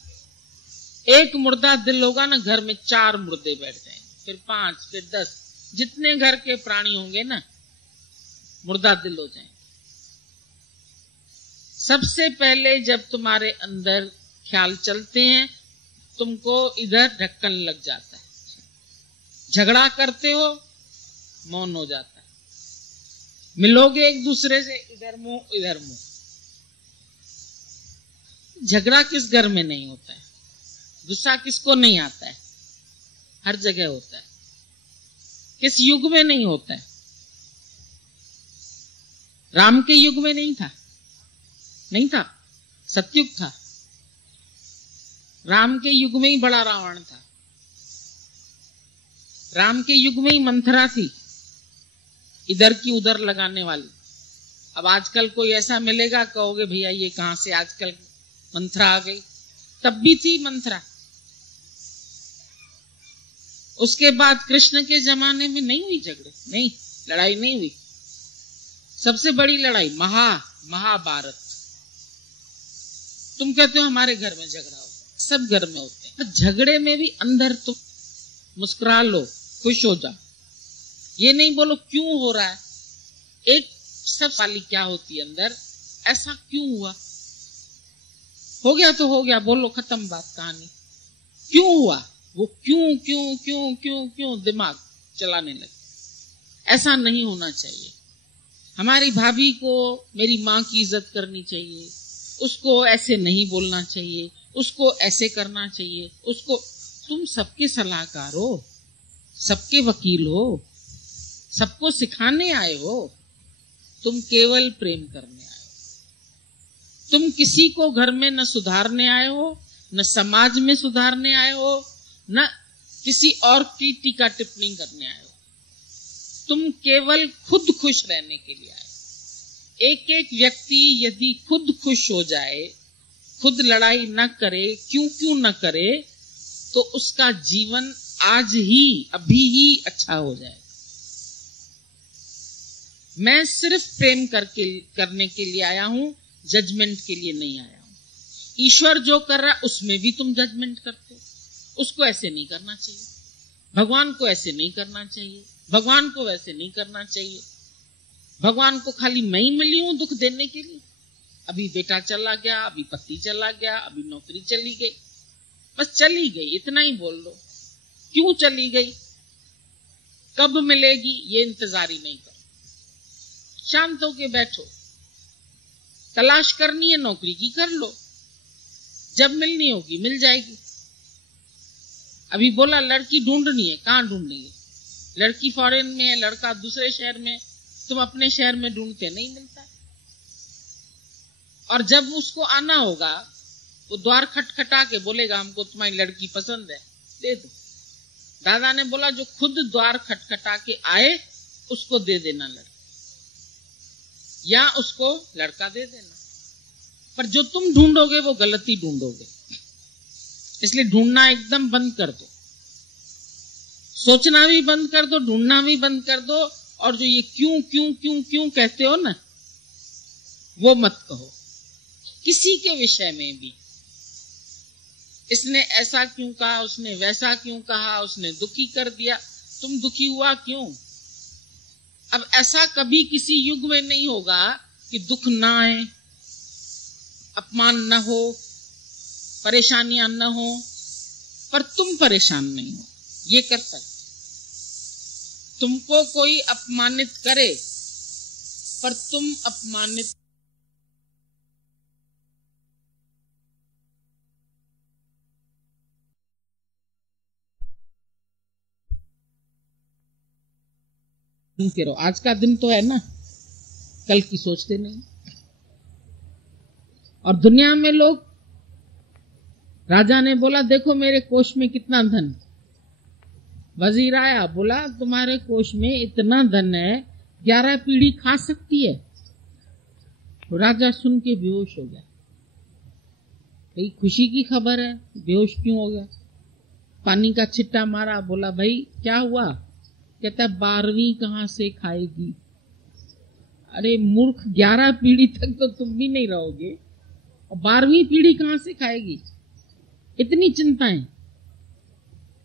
एक मुर्दा दिल होगा ना, घर में 4 मुर्दे बैठ जाएंगे, फिर 5, फिर 10, जितने घर के प्राणी होंगे ना, मुर्दा दिल हो जाएंगे। सबसे पहले जब तुम्हारे अंदर ख्याल चलते हैं, तुमको इधर ढक्कन लग जाता है। झगड़ा करते हो मौन हो जाता है। मिलोगे एक दूसरे से, इधर मुंह इधर मुंह। झगड़ा किस घर में नहीं होता है? गुस्सा किसको नहीं आता है? हर जगह होता है। किस युग में नहीं होता है? राम के युग में नहीं था, नहीं था, सतयुग था। राम के युग में ही बड़ा रावण था। राम के युग में ही मंथरा थी, इधर की उधर लगाने वाली। अब आजकल कोई ऐसा मिलेगा, कहोगे भैया ये कहां से आजकल मंथरा आ गई? तब भी थी मंथरा। उसके बाद कृष्ण के जमाने में नहीं हुई झगड़े, नहीं, लड़ाई नहीं हुई। सबसे बड़ी लड़ाई महाभारत। तुम कहते हो हमारे घर में झगड़ा होता है, सब घर में होते हैं। झगड़े में भी अंदर तुम मुस्कुरा लो, खुश हो जाओ। ये नहीं बोलो क्यों हो रहा है। एक सब वाली क्या होती है अंदर, ऐसा क्यों हुआ? हो गया तो हो गया, बोलो, खत्म बात, कहानी। क्यों हुआ? वो क्यों क्यों क्यों क्यों क्यों दिमाग चलाने लगे। ऐसा नहीं होना चाहिए। हमारी भाभी को मेरी माँ की इज्जत करनी चाहिए, उसको ऐसे नहीं बोलना चाहिए, उसको ऐसे करना चाहिए, उसको। तुम सबके सलाहकार हो, सबके वकील हो, सबको सिखाने आए हो। तुम केवल प्रेम करने आए हो। तुम किसी को घर में न सुधारने आए हो, न समाज में सुधारने आए हो, न किसी और की टीका टिप्पणी करने आए हो। तुम केवल खुद खुश रहने के लिए आए। एक एक व्यक्ति यदि खुद खुश हो जाए, खुद लड़ाई न करे, क्यों न करे, तो उसका जीवन आज ही, अभी ही अच्छा हो जाए। मैं सिर्फ प्रेम करने के लिए आया हूं, जजमेंट के लिए नहीं आया हूं। ईश्वर जो कर रहा है उसमें भी तुम जजमेंट करते हो। उसको ऐसे नहीं करना चाहिए, भगवान को ऐसे नहीं करना चाहिए, भगवान को वैसे नहीं करना चाहिए। भगवान को खाली मैं ही मिली हूं दुख देने के लिए। अभी बेटा चला गया, अभी पति चला गया, अभी नौकरी चली गई, बस चली गई, इतना ही बोल लो। क्यों चली गई, कब मिलेगी, ये इंतजार ही नहीं करो। शांत होके बैठो। तलाश करनी है नौकरी की, कर लो, जब मिलनी होगी मिल जाएगी। अभी बोला लड़की ढूंढनी है, कहां ढूंढनी है? लड़की फॉरेन में है, लड़का दूसरे शहर में, तुम अपने शहर में ढूंढते, नहीं मिलता। और जब उसको आना होगा, वो द्वार खटखटा के बोलेगा हमको तुम्हारी लड़की पसंद है, दे दो। दादा ने बोला जो खुद द्वार खटखटा के आए उसको दे देना लड़की, या उसको लड़का दे देना। पर जो तुम ढूंढोगे वो गलती ढूंढोगे, इसलिए ढूंढना एकदम बंद कर दो। सोचना भी बंद कर दो, ढूंढना भी बंद कर दो। और जो ये क्यों क्यों क्यों क्यों कहते हो ना, वो मत कहो किसी के विषय में भी। इसने ऐसा क्यों कहा, उसने वैसा क्यों कहा, उसने दुखी कर दिया, तुम दुखी हुआ क्यों? अब ऐसा कभी किसी युग में नहीं होगा कि दुख ना आए, अपमान न हो, परेशानियां न हो, पर तुम परेशान नहीं हो। ये कर सकते। तुमको कोई अपमानित करे पर तुम अपमानित करो। आज का दिन तो है ना, कल की सोचते नहीं। और दुनिया में लोग, राजा ने बोला देखो मेरे कोष में कितना धन। वजीर आया, बोला तुम्हारे कोष में इतना धन है 11 पीढ़ी खा सकती है। तो राजा सुन के बेहोश हो गया। भाई खुशी की खबर है, बेहोश क्यों हो गया? पानी का छिट्टा मारा, बोला भाई क्या हुआ? कहता 12वीं कहां से खाएगी? अरे मूर्ख, 11 पीढ़ी तक तो तुम भी नहीं रहोगे, और 12वीं पीढ़ी कहां से खाएगी? इतनी चिंताएं,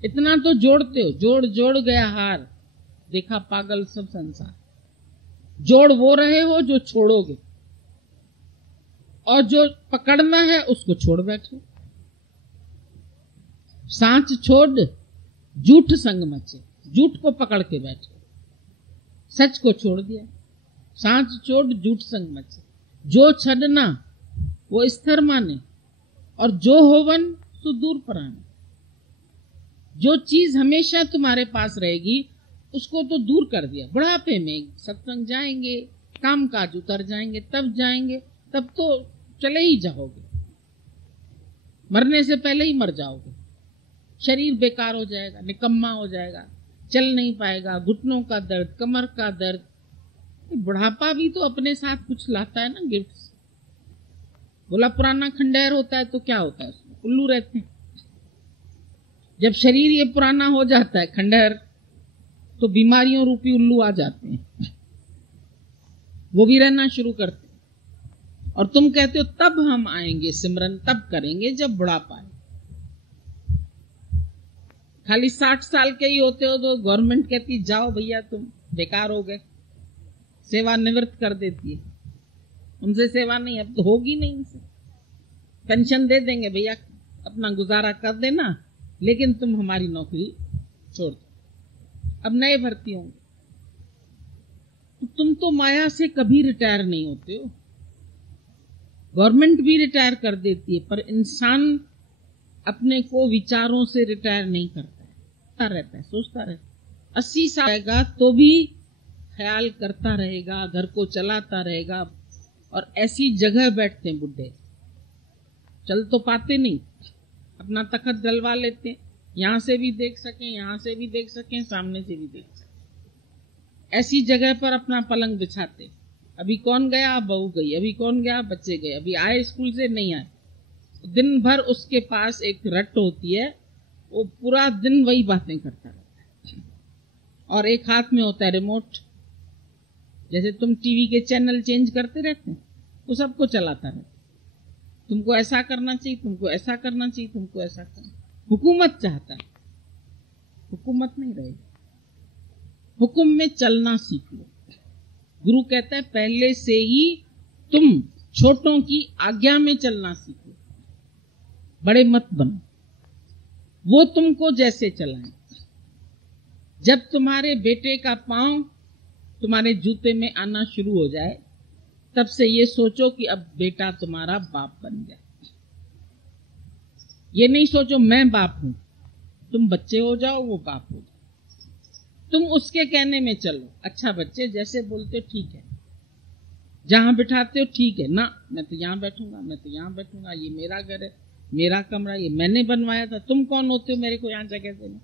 इतना तो जोड़ते हो। जोड़ जोड़ गया हार, देखा पागल सब संसार। जोड़ वो रहे हो जो छोड़ोगे, और जो पकड़ना है उसको छोड़ बैठो। सांच छोड़ झूठ संग मचे, झूठ को पकड़ के बैठो। सच को छोड़ दिया। सांच चोट झूठ संग मचे, जो छड़ना वो स्थिर माने, और जो होवन सो दूर पराने। जो चीज हमेशा तुम्हारे पास रहेगी उसको तो दूर कर दिया। बुढ़ापे में सत्संग जाएंगे, काम काज उतर जाएंगे, तब तो चले ही जाओगे, मरने से पहले ही मर जाओगे। शरीर बेकार हो जाएगा, निकम्मा हो जाएगा, चल नहीं पाएगा, घुटनों का दर्द, कमर का दर्द। बुढ़ापा भी तो अपने साथ कुछ लाता है ना, गिफ्ट। बोला पुराना खंडहर होता है तो क्या होता है, उसमें उल्लू रहते हैं। जब शरीर ये पुराना हो जाता है खंडहर, तो बीमारियों रूपी उल्लू आ जाते हैं, वो भी रहना शुरू करते हैं। और तुम कहते हो तब हम आएंगे सिमरन, तब करेंगे जब बुढ़ापा है। खाली 60 साल के ही होते हो तो गवर्नमेंट कहती जाओ भैया तुम बेकार हो गए, सेवा निवृत्त कर देती है। उनसे सेवा नहीं, अब तो होगी नहीं, इनसे पेंशन दे देंगे, भैया अपना गुजारा कर देना, लेकिन तुम हमारी नौकरी छोड़ दो। अब नए भर्ती होंगे। तो तुम तो माया से कभी रिटायर नहीं होते हो। गवर्नमेंट भी रिटायर कर देती है, पर इंसान अपने को विचारों से रिटायर नहीं करता है, सोचता रहता है। 80 साल रहेगा तो भी ख्याल करता रहेगा, घर को चलाता रहेगा। और ऐसी जगह बैठते हैं बुढ़े, चल तो पाते नहीं, अपना तखत डलवा लेते हैं, यहां से भी देख सकें, यहां से भी देख सकें, सामने से भी देख सकें। ऐसी जगह पर अपना पलंग बिछाते। अभी कौन गया, बहू गई, अभी कौन गया, बच्चे गए, अभी आए स्कूल से, नहीं आए। दिन भर उसके पास एक रट होती है, वो पूरा दिन वही बातें करता रहता है। और एक हाथ में होता है रिमोट, जैसे तुम टीवी के चैनल चेंज करते रहते हैं, वो सबको चलाता रहता है। तुमको ऐसा करना चाहिए, तुमको ऐसा करना चाहिए, तुमको ऐसा करना। हुकूमत चाहता है, हुकूमत नहीं रहेगी। हुक्म में चलना सीख लो। गुरु कहता है पहले से ही तुम छोटों की आज्ञा में चलना सीखो, बड़े मत बनो, वो तुमको जैसे चलाएं। जब तुम्हारे बेटे का पांव तुम्हारे जूते में आना शुरू हो जाए, तब से ये सोचो कि अब बेटा तुम्हारा बाप बन जाए। ये नहीं सोचो मैं बाप हूं, तुम बच्चे हो जाओ, वो बाप हो जाओ। तुम उसके कहने में चलो। अच्छा बच्चे जैसे बोलते हो ठीक है, जहां बिठाते हो ठीक है ना, मैं तो यहां बैठूंगा, मैं तो यहां बैठूंगा, ये मेरा घर है, मेरा कमरा, ये मैंने बनवाया था, तुम कौन होते हो मेरे को यहां जगह देना।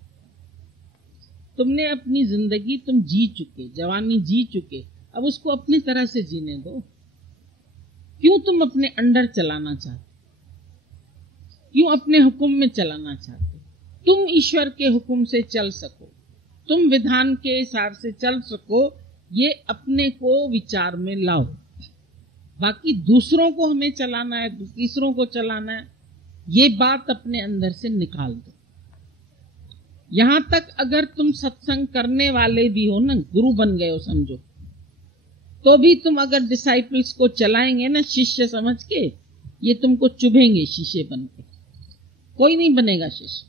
तुमने अपनी जिंदगी तुम जी चुके, जवानी जी चुके, अब उसको अपनी तरह से जीने दो। क्यों तुम अपने अंडर चलाना चाहते, क्यों अपने हुक्म में चलाना चाहते? तुम ईश्वर के हुक्म से चल सको, तुम विधान के हिसाब से चल सको, ये अपने को विचार में लाओ। बाकी दूसरों को हमें चलाना है, तीसरों को चलाना है, ये बात अपने अंदर से निकाल दो। यहां तक अगर तुम सत्संग करने वाले भी हो ना, गुरु बन गए हो समझो, तो भी तुम अगर डिसाइपल्स को चलाएंगे ना शिष्य समझ के, ये तुमको चुभेंगे शीशे बन के, कोई नहीं बनेगा शिष्य।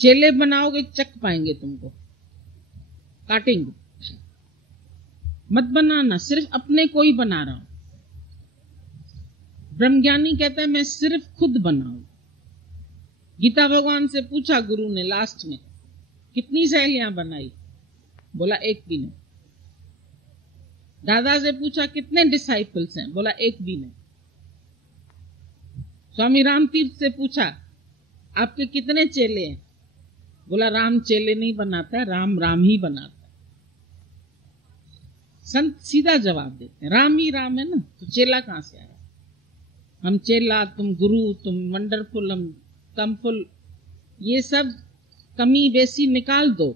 चेले बनाओगे चक पाएंगे, तुमको काटेंगे। मत बनाना, सिर्फ अपने को ही बना रहा हूं। ब्रह्मज्ञानी कहता है मैं सिर्फ खुद बनाऊं। गीता भगवान से पूछा गुरु ने लास्ट में, कितनी सहेलियां बनाई? बोला एक भी नहीं। दादा से पूछा कितने डिसाइपल्स हैं? बोला एक भी नहीं। स्वामी रामतीर्थ से पूछा आपके कितने चेले हैं? बोला राम चेले नहीं बनाता है, राम राम ही बनाता है। संत सीधा जवाब देते हैं, राम ही राम है ना, तो चेला कहां से आया? हम चेला, तुम गुरु, तुम वंडरफुल, हम कमफुल, ये सब कमी बेसी निकाल दो।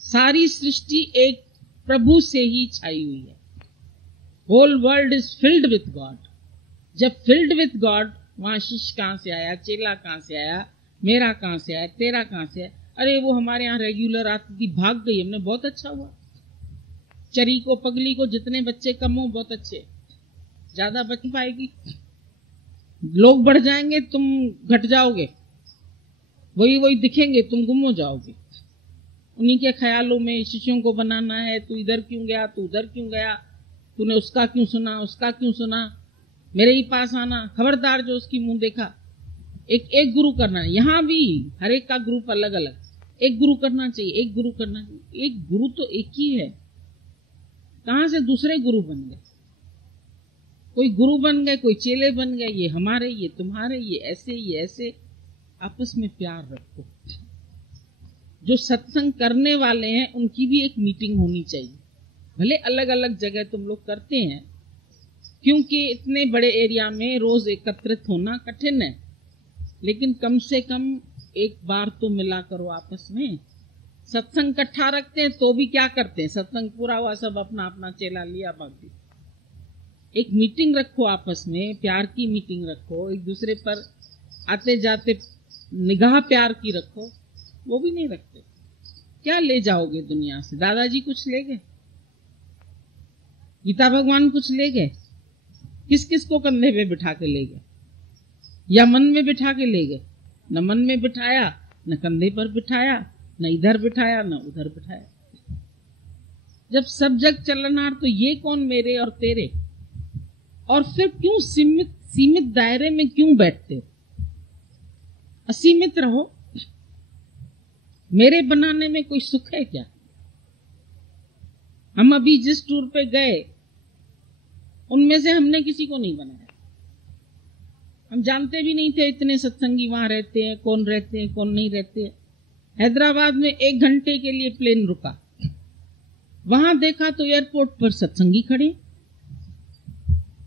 सारी सृष्टि एक प्रभु से ही छाई हुई है। Whole world is filled with God. जब फिल्ड विथ गॉड, वहां शिष्य कहां से आया, चेला कहां से आया, मेरा कहां से आया, तेरा कहां से आया? अरे वो हमारे यहाँ रेगुलर आती थी, भाग गई, हमने बहुत अच्छा हुआ। चरी को पगली को जितने बच्चे कम हो बहुत अच्छे, ज्यादा बच पाएगी। लोग बढ़ जाएंगे, तुम घट जाओगे, वही वही दिखेंगे, तुम गुम हो जाओगे। उन्हीं के ख्यालों में शिष्यों को बनाना है, तू इधर क्यों गया, तू उधर क्यों गया, तूने उसका क्यों सुना, उसका क्यों सुना, मेरे ही पास आना, खबरदार जो उसकी मुंह देखा। एक गुरु करना है। यहां भी हर एक का ग्रुप अलग अलग, एक गुरु करना चाहिए, एक गुरु करना चाहिए। एक गुरु तो एक ही है, कहां से दूसरे गुरु बन गए? कोई गुरु बन गए, कोई चेले बन गए, ये हमारे, ये तुम्हारे, ये ऐसे, ये ऐसे। आपस में प्यार रखो। जो सत्संग करने वाले हैं उनकी भी एक मीटिंग होनी चाहिए। भले अलग अलग जगह तुम लोग करते हैं, क्योंकि इतने बड़े एरिया में रोज एकत्रित होना कठिन है, लेकिन कम से कम एक बार तो मिला करो आपस में। सत्संग इकट्ठा रखते हैं तो भी क्या करते हैं, सत्संग पूरा हुआ, सब अपना अपना चेला लिया, बाकी एक मीटिंग रखो आपस में, प्यार की मीटिंग रखो, एक दूसरे पर आते जाते निगाह प्यार की रखो। वो भी नहीं रखते। क्या ले जाओगे दुनिया से? दादाजी कुछ ले गए, गीता भगवान कुछ ले गए, किस किस को कंधे पे बिठा के ले गए, या मन में बिठा के ले गए? न मन में बिठाया, न कंधे पर बिठाया, न इधर बिठाया, न उधर बिठाया। जब सब जग चलनहार, तो ये कौन मेरे और तेरे? और फिर क्यों सीमित दायरे में क्यों बैठते? असीमित रहो। मेरे बनाने में कोई सुख है क्या? हम अभी जिस टूर पे गए उनमें से हमने किसी को नहीं बनाया। हम जानते भी नहीं थे इतने सत्संगी वहां रहते हैं, कौन रहते हैं, कौन नहीं रहते हैं। हैदराबाद में 1 घंटे के लिए प्लेन रुका, वहां देखा तो एयरपोर्ट पर सत्संगी खड़े।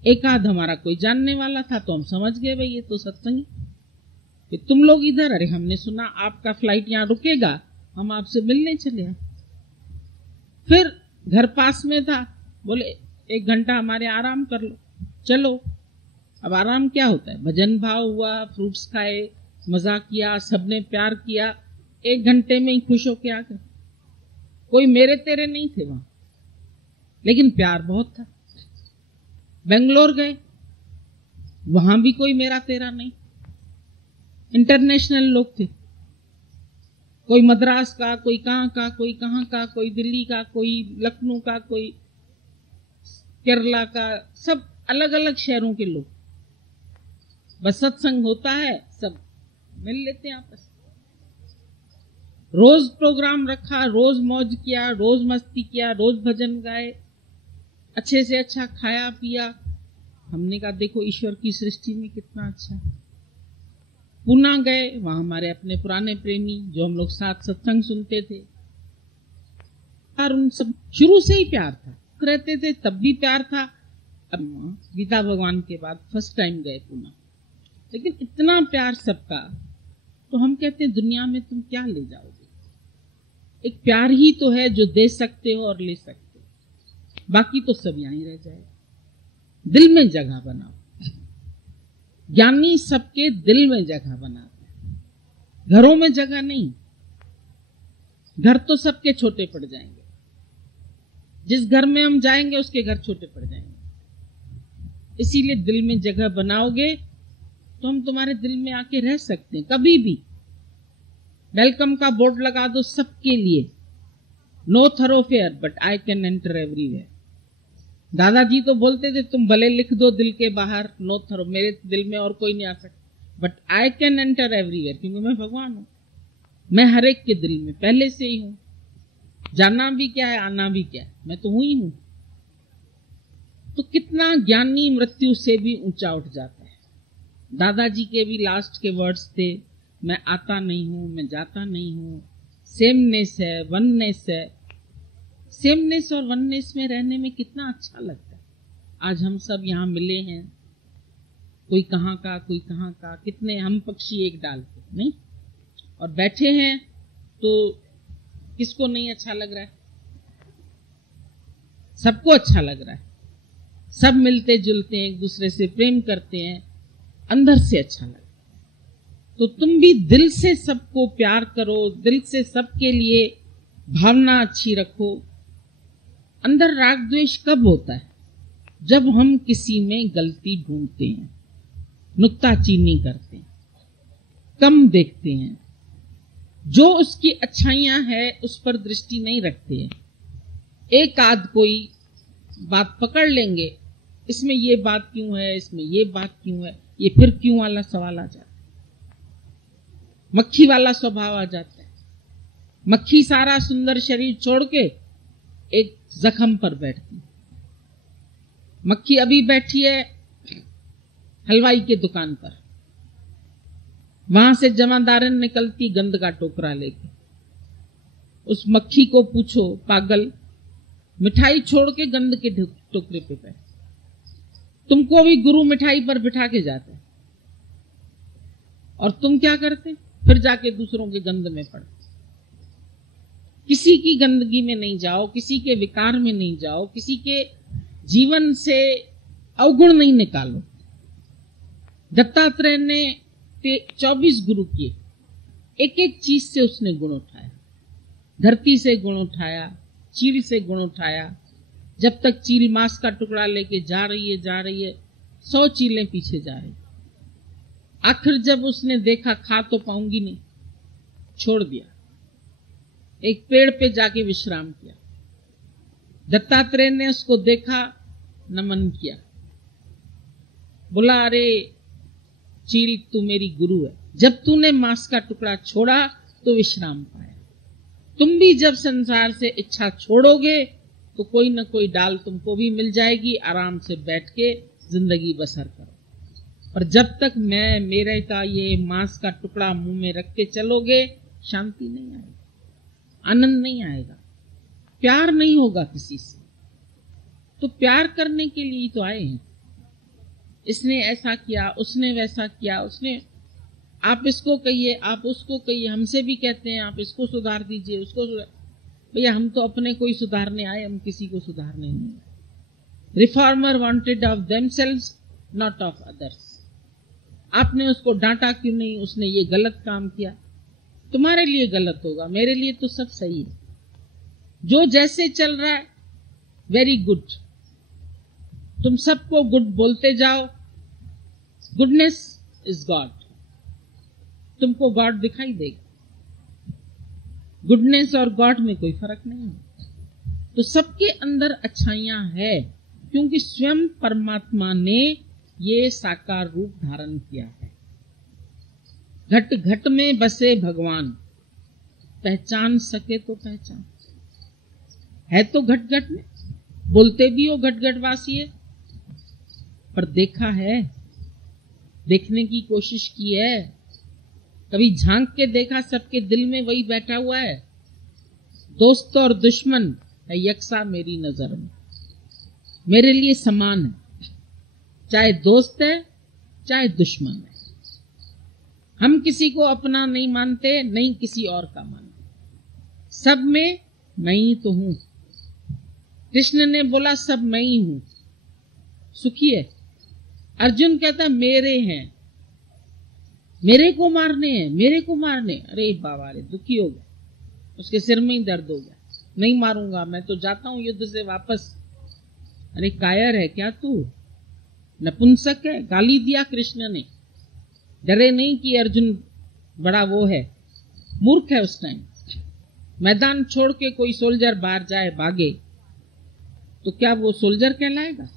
एक आध हमारा कोई जानने वाला था तो हम समझ गए भाई ये तो सत्संगी। कि तुम लोग इधर, अरे हमने सुना आपका फ्लाइट यहां रुकेगा, हम आपसे मिलने चले आए। फिर घर पास में था, बोले 1 घंटा हमारे आराम कर लो। चलो, अब आराम क्या होता है? भजन भाव हुआ, फ्रूट्स खाए, मजा किया, सबने प्यार किया, 1 घंटे में ही खुश होके आ गए। कोई मेरे तेरे नहीं थे वहां, लेकिन प्यार बहुत था। बेंगलोर गए, वहां भी कोई मेरा तेरा नहीं, इंटरनेशनल लोग थे। कोई मद्रास का, कोई कहां का, कोई कहां का, कोई दिल्ली का, कोई लखनऊ का, कोई केरला का, सब अलग अलग शहरों के लोग। बस सत्संग होता है, सब मिल लेते हैं आपस। रोज प्रोग्राम रखा, रोज मौज किया, रोज मस्ती किया, रोज भजन गाए, अच्छे से अच्छा खाया पिया। हमने कहा देखो ईश्वर की सृष्टि में कितना अच्छा है। पूना गए, वहां हमारे अपने पुराने प्रेमी जो हम लोग साथ सत्संग सुनते थे, और उन सब शुरू से ही प्यार था, रहते थे तब भी प्यार था। अब गीता भगवान के बाद फर्स्ट टाइम गए पूना, लेकिन इतना प्यार सबका, तो हम कहते हैं दुनिया में तुम क्या ले जाओगे? एक प्यार ही तो है जो दे सकते हो और ले सकते हो, बाकी तो सब यहीं रह जाए। दिल में जगह बनाओ। ज्ञानी सबके दिल में जगह बनाते हैं, घरों में जगह नहीं। घर तो सबके छोटे पड़ जाएंगे, जिस घर में हम जाएंगे उसके घर छोटे पड़ जाएंगे। इसीलिए दिल में जगह बनाओगे तो हम तुम्हारे दिल में आके रह सकते हैं कभी भी। वेलकम का बोर्ड लगा दो सबके लिए, no thoroughfare but I can enter everywhere. दादाजी तो बोलते थे तुम भले लिख दो दिल के बाहर नो थरो, मेरे दिल में और कोई नहीं आ सकता, but I can enter everywhere, क्योंकि मैं भगवान हूं। मैं हर एक के दिल में पहले से ही हूं। जाना भी क्या है, आना भी क्या है, मैं तो हूं ही हूं। तो कितना ज्ञानी मृत्यु से भी ऊंचा उठ जाता है। दादाजी के भी लास्ट के वर्ड्स थे, मैं आता नहीं हूं, मैं जाता नहीं हूं। सेमनेस है, वननेस है। सेमनेस और वननेस में रहने में कितना अच्छा लगता है। आज हम सब यहाँ मिले हैं, कोई कहाँ का, कोई कहाँ का, कितने हम पक्षी एक डाल के, नहीं, और बैठे हैं तो किसको नहीं अच्छा लग रहा है? सबको अच्छा लग रहा है। सब मिलते जुलते हैं, एक दूसरे से प्रेम करते हैं, अंदर से अच्छा लगता है। तो तुम भी दिल से सबको प्यार करो, दिल से सबके लिए भावना अच्छी रखो। अंदर राग द्वेष कब होता है? जब हम किसी में गलती ढूंढते हैं, नुक्ताचीनी करते हैं, कम देखते हैं, जो उसकी अच्छाइयां हैं उस पर दृष्टि नहीं रखते हैं। एक आध कोई बात पकड़ लेंगे, इसमें ये बात क्यों है, इसमें ये बात क्यों है, ये फिर क्यों वाला सवाल आ जाता है। मक्खी वाला स्वभाव आ जाता है। मक्खी सारा सुंदर शरीर छोड़ के एक जख्म पर बैठती है। मक्खी अभी बैठी है हलवाई के दुकान पर, वहां से जमादारन निकलती गंद का टोकरा लेके। उस मक्खी को पूछो, पागल, मिठाई छोड़ के गंद के टोकरे पे बैठ। तुमको भी गुरु मिठाई पर बिठा के जाते हैं और तुम क्या करते, फिर जाके दूसरों के गंद में पड़ते। किसी की गंदगी में नहीं जाओ, किसी के विकार में नहीं जाओ, किसी के जीवन से अवगुण नहीं निकालो। दत्तात्रेय ने 24 गुरु किए, एक एक चीज से उसने गुण उठाया। धरती से गुण उठाया, चील से गुण उठाया। जब तक चील मांस का टुकड़ा लेके जा रही है 100 चीलें पीछे जा रही। आखिर जब उसने देखा खा तो पाऊंगी नहीं, छोड़ दिया, एक पेड़ पे जाके विश्राम किया। दत्तात्रेय ने उसको देखा, नमन किया, बोला, अरे चील, तू मेरी गुरु है। जब तूने मांस का टुकड़ा छोड़ा तो विश्राम पाया। तुम भी जब संसार से इच्छा छोड़ोगे तो कोई न कोई डाल तुमको भी मिल जाएगी। आराम से बैठ के जिंदगी बसर करो। और जब तक मैं मेरे का ये मांस का टुकड़ा मुंह में रख के चलोगे, शांति नहीं आएगी, आनंद नहीं आएगा, प्यार नहीं होगा किसी से। तो प्यार करने के लिए तो आए हैं। इसने ऐसा किया, उसने वैसा किया, उसने, आप इसको कहिए, आप उसको कहिए, हमसे भी कहते हैं आप इसको सुधार दीजिए, उसको सुधार। भैया हम तो अपने को ही सुधारने आए, हम किसी को सुधारने नहीं आए। Reformer wanted of themselves not of others. आपने उसको डांटा क्यों नहीं, उसने ये गलत काम किया, तुम्हारे लिए गलत होगा, मेरे लिए तो सब सही है। जो जैसे चल रहा है वेरी गुड, तुम सबको गुड बोलते जाओ। गुडनेस इज गॉड, तुमको गॉड दिखाई देगा। गुडनेस और गॉड में कोई फर्क नहीं है। तो सबके अंदर अच्छाइयां है, क्योंकि स्वयं परमात्मा ने ये साकार रूप धारण किया है। घट घट में बसे भगवान, पहचान सके तो पहचान। है तो घट घट में, बोलते भी हो घट घट वासी है, पर देखा है, देखने की कोशिश की है, कभी झांक के देखा, सबके दिल में वही बैठा हुआ है। दोस्त और दुश्मन है यकसा मेरी नजर में, मेरे लिए समान है, चाहे दोस्त है चाहे दुश्मन है। हम किसी को अपना नहीं मानते, नहीं किसी और का मानते, सब में मैं ही तो हूं। कृष्ण ने बोला सब मैं ही हूं, सुखी है। अर्जुन कहता मेरे हैं, मेरे को मारने हैं, मेरे को मारने। अरे बाबा रे, दुखी हो गया, उसके सिर में ही दर्द हो गया। नहीं मारूंगा, मैं तो जाता हूं युद्ध से वापस। अरे कायर है क्या तू, नपुंसक है। गाली दिया कृष्ण ने, डरे नहीं कि अर्जुन बड़ा वो है, मूर्ख है। उस टाइम मैदान छोड़ के कोई सोल्जर बाहर जाए, भागे, तो क्या वो सोल्जर कहलाएगा?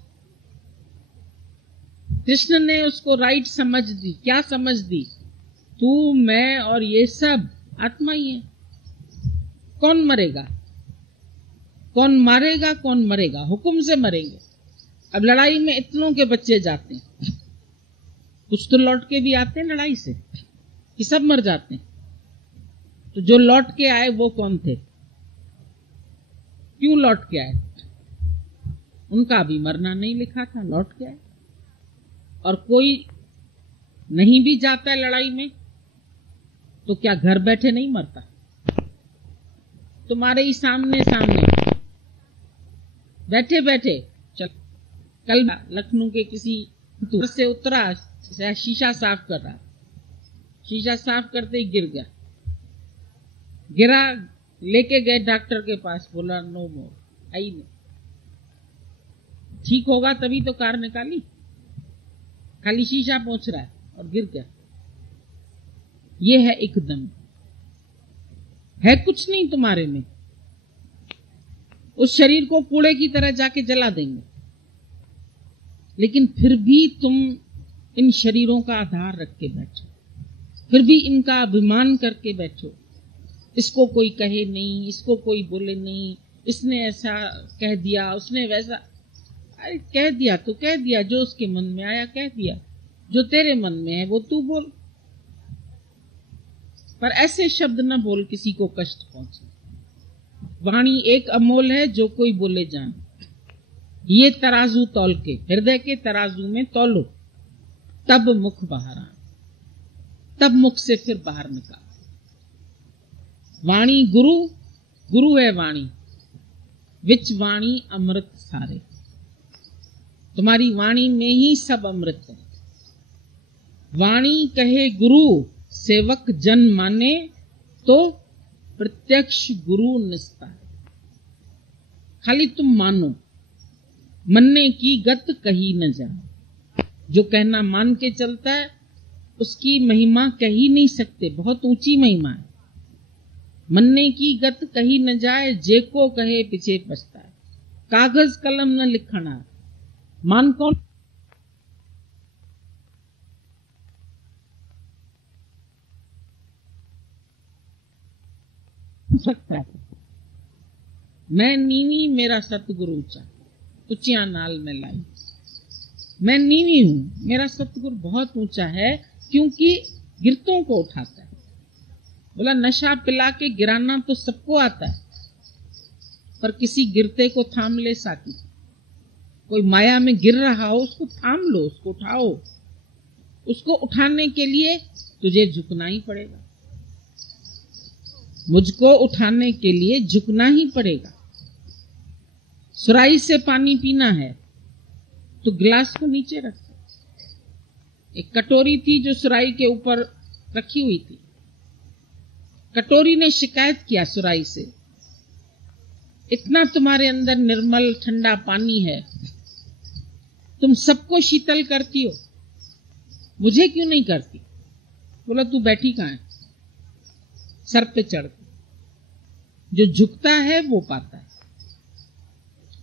कृष्ण ने उसको राइट समझ दी। क्या समझ दी? तू, मैं और ये सब आत्मा ही है। कौन मरेगा, कौन मारेगा, कौन मरेगा? हुक्म से मरेंगे। अब लड़ाई में इतनों के बच्चे जाते हैं, कुछ तो लौट के भी आते हैं लड़ाई से, कि सब मर जाते हैं? तो जो लौट के आए वो कौन थे? क्यों लौट के आए? उनका भी मरना नहीं लिखा था, लौट के आए। और कोई नहीं भी जाता है लड़ाई में तो क्या घर बैठे नहीं मरता? तुम्हारे ही सामने सामने बैठे बैठे। चल, कल लखनऊ के किसी से उतरा, शीशा साफ कर रहा, शीशा साफ करते ही गिर गया। गिरा, लेके गए डॉक्टर के पास, बोला नो मोर, आई नहीं, ठीक होगा तभी तो कार निकाली, खाली शीशा पहुंच रहा है और गिर गया। ये है एकदम। है कुछ नहीं तुम्हारे में। उस शरीर को कूड़े की तरह जाके जला देंगे, लेकिन फिर भी तुम इन शरीरों का आधार रख के बैठो, फिर भी इनका अभिमान करके बैठो। इसको कोई कहे नहीं, इसको कोई बोले नहीं, इसने ऐसा कह दिया, उसने वैसा। अरे कह दिया तो कह दिया, जो उसके मन में आया कह दिया, जो तेरे मन में है वो तू बोल, पर ऐसे शब्द न बोल किसी को कष्ट पहुंचे। वाणी एक अमोल है, जो कोई बोले जान। ये तराजू तौल के, हृदय के तराजू में तौलो, तब मुख बाहर आ, तब मुख से फिर बाहर निकाल। वाणी गुरु, गुरु है वाणी, विच वाणी अमृत सारे। तुम्हारी वाणी में ही सब अमृत है। वाणी कहे गुरु, सेवक जन माने, तो प्रत्यक्ष गुरु निस्तार। खाली तुम मानो, मनने की गत कही न जाए। जो कहना मान के चलता है उसकी महिमा कह ही नहीं सकते, बहुत ऊंची महिमा है। मनने की गत कही न जाए, जे को कहे पीछे पछताए। कागज कलम न लिखना, मान कौन सकता है। मैं नीवी मेरा सतगुरु ऊंचा, ऊंचिया नाल में लाई। मैं नीवी हूं, मेरा सतगुरु बहुत ऊंचा है, क्योंकि गिरतों को उठाता है। बोला नशा पिला के गिराना तो सबको आता है, पर किसी गिरते को थाम ले साकी। कोई माया में गिर रहा हो उसको थाम लो, उसको उठाओ। उसको उठाने के लिए तुझे झुकना ही पड़ेगा, मुझको उठाने के लिए झुकना ही पड़ेगा। सुराही से पानी पीना है तो गिलास को नीचे रख। एक कटोरी थी जो सुराही के ऊपर रखी हुई थी। कटोरी ने शिकायत किया सुराही से, इतना तुम्हारे अंदर निर्मल ठंडा पानी है, तुम सबको शीतल करती हो, मुझे क्यों नहीं करती? बोला तू बैठी कहां है? सर पे चढ़। जो झुकता है वो पाता है।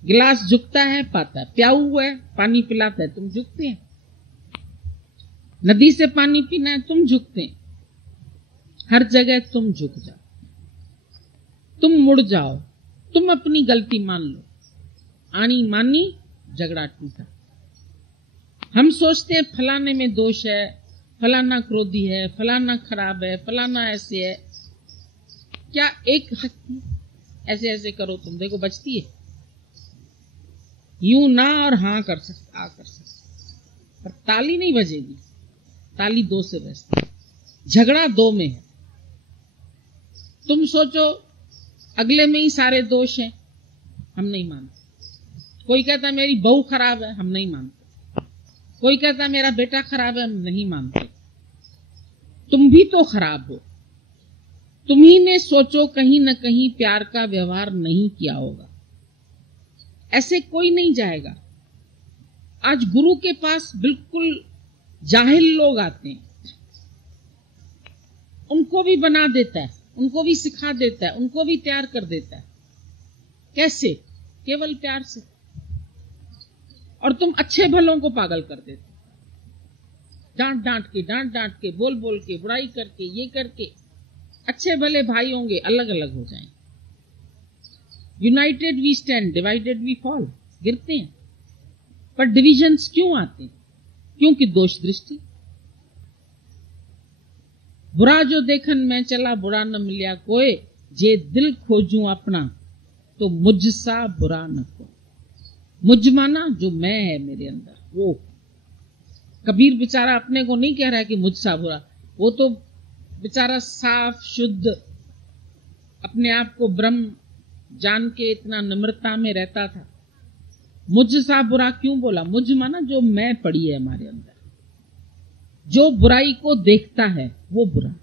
गिलास झुकता है पाता है। प्याऊ हुआ है पानी पिलाता है, तुम झुकते हैं। नदी से पानी पीना है, तुम झुकते हैं। हर जगह तुम झुक जाओ, तुम मुड़ जाओ, तुम अपनी गलती मान लो। आनी मानी झगड़ा टूटा। हम सोचते हैं फलाने में दोष है, फलाना क्रोधी है, फलाना खराब है, फलाना ऐसे है। क्या एक ऐसे ऐसे करो तुम देखो बचती है? यूं ना और हाँ कर सकता, आ कर सकता, पर ताली नहीं बजेगी। ताली दो से बजती, झगड़ा दो में है। तुम सोचो अगले में ही सारे दोष हैं, हम नहीं मानते। कोई कहता मेरी बहू खराब है, हम नहीं मानते। कोई कहता मेरा बेटा खराब है, हम नहीं मानते। तुम भी तो खराब हो। तुम्ही ने सोचो कहीं न कहीं प्यार का व्यवहार नहीं किया होगा। ऐसे कोई नहीं जाएगा। आज गुरु के पास बिल्कुल जाहिल लोग आते हैं, उनको भी बना देता है, उनको भी सिखा देता है, उनको भी तैयार कर देता है। कैसे? केवल प्यार से। और तुम अच्छे भलों को पागल कर देते, डांट डांट के, बोल बोल के, बुराई करके, ये करके। अच्छे भले भाई होंगे अलग अलग हो जाएंगे। United we stand, divided we fall. गिरते हैं, पर डिविजन्स क्यों आते हैं? क्योंकि दोष दृष्टि। बुरा जो देखन मैं चला, बुरा न मिलिया कोई, जे दिल खोजूं अपना, तो मुझसा बुरा न को। मुझ माना जो मैं है मेरे अंदर, वो कबीर बेचारा अपने को नहीं कह रहा है कि मुझसा बुरा। वो तो बेचारा साफ शुद्ध अपने आप को ब्रह्म जान के इतना नम्रता में रहता था। मुझसा बुरा क्यों बोला? मुझ माना जो मैं पड़ी है हमारे अंदर। जो बुराई को देखता है वो बुरा,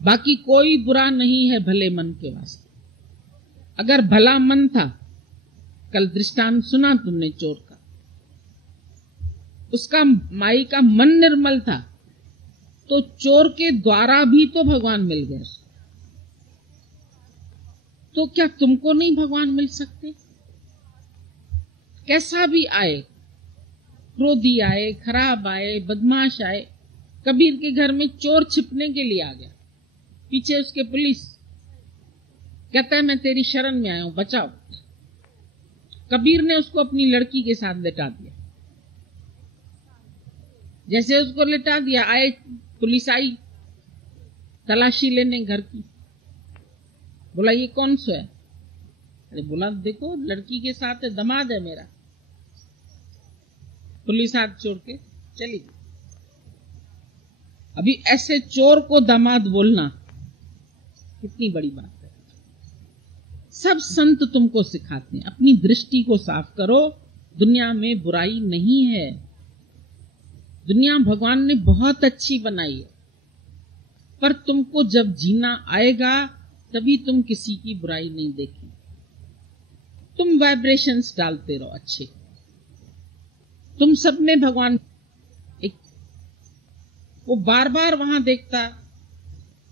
बाकी कोई बुरा नहीं है भले मन के वास्ते। अगर भला मन था, कल दृष्टांत सुना तुमने चोर का, उसका माई का मन निर्मल था, तो चोर के द्वारा भी तो भगवान मिल गए। तो क्या तुमको नहीं भगवान मिल सकते? कैसा भी आए, क्रोधी आए, खराब आए, बदमाश आए। कबीर के घर में चोर छिपने के लिए आ गया, पीछे उसके पुलिस, कहता है मैं तेरी शरण में आया हूं, बचाओ। कबीर ने उसको अपनी लड़की के साथ लिटा दिया। जैसे उसको लिटा दिया, आए पुलिस आई तलाशी लेने घर की। बोला ये कौन सा है? अरे बोला देखो लड़की के साथ है, दामाद है मेरा। पुलिस हाथ छोड़ के चली गई। अभी ऐसे चोर को दामाद बोलना कितनी बड़ी बात है। सब संत तुमको सिखाते हैं, अपनी दृष्टि को साफ करो। दुनिया में बुराई नहीं है, दुनिया भगवान ने बहुत अच्छी बनाई है, पर तुमको जब जीना आएगा तभी तुम किसी की बुराई नहीं देखेंगे। तुम वाइब्रेशंस डालते रहो अच्छे। तुम सब में भगवान एक, वो बार बार वहां देखता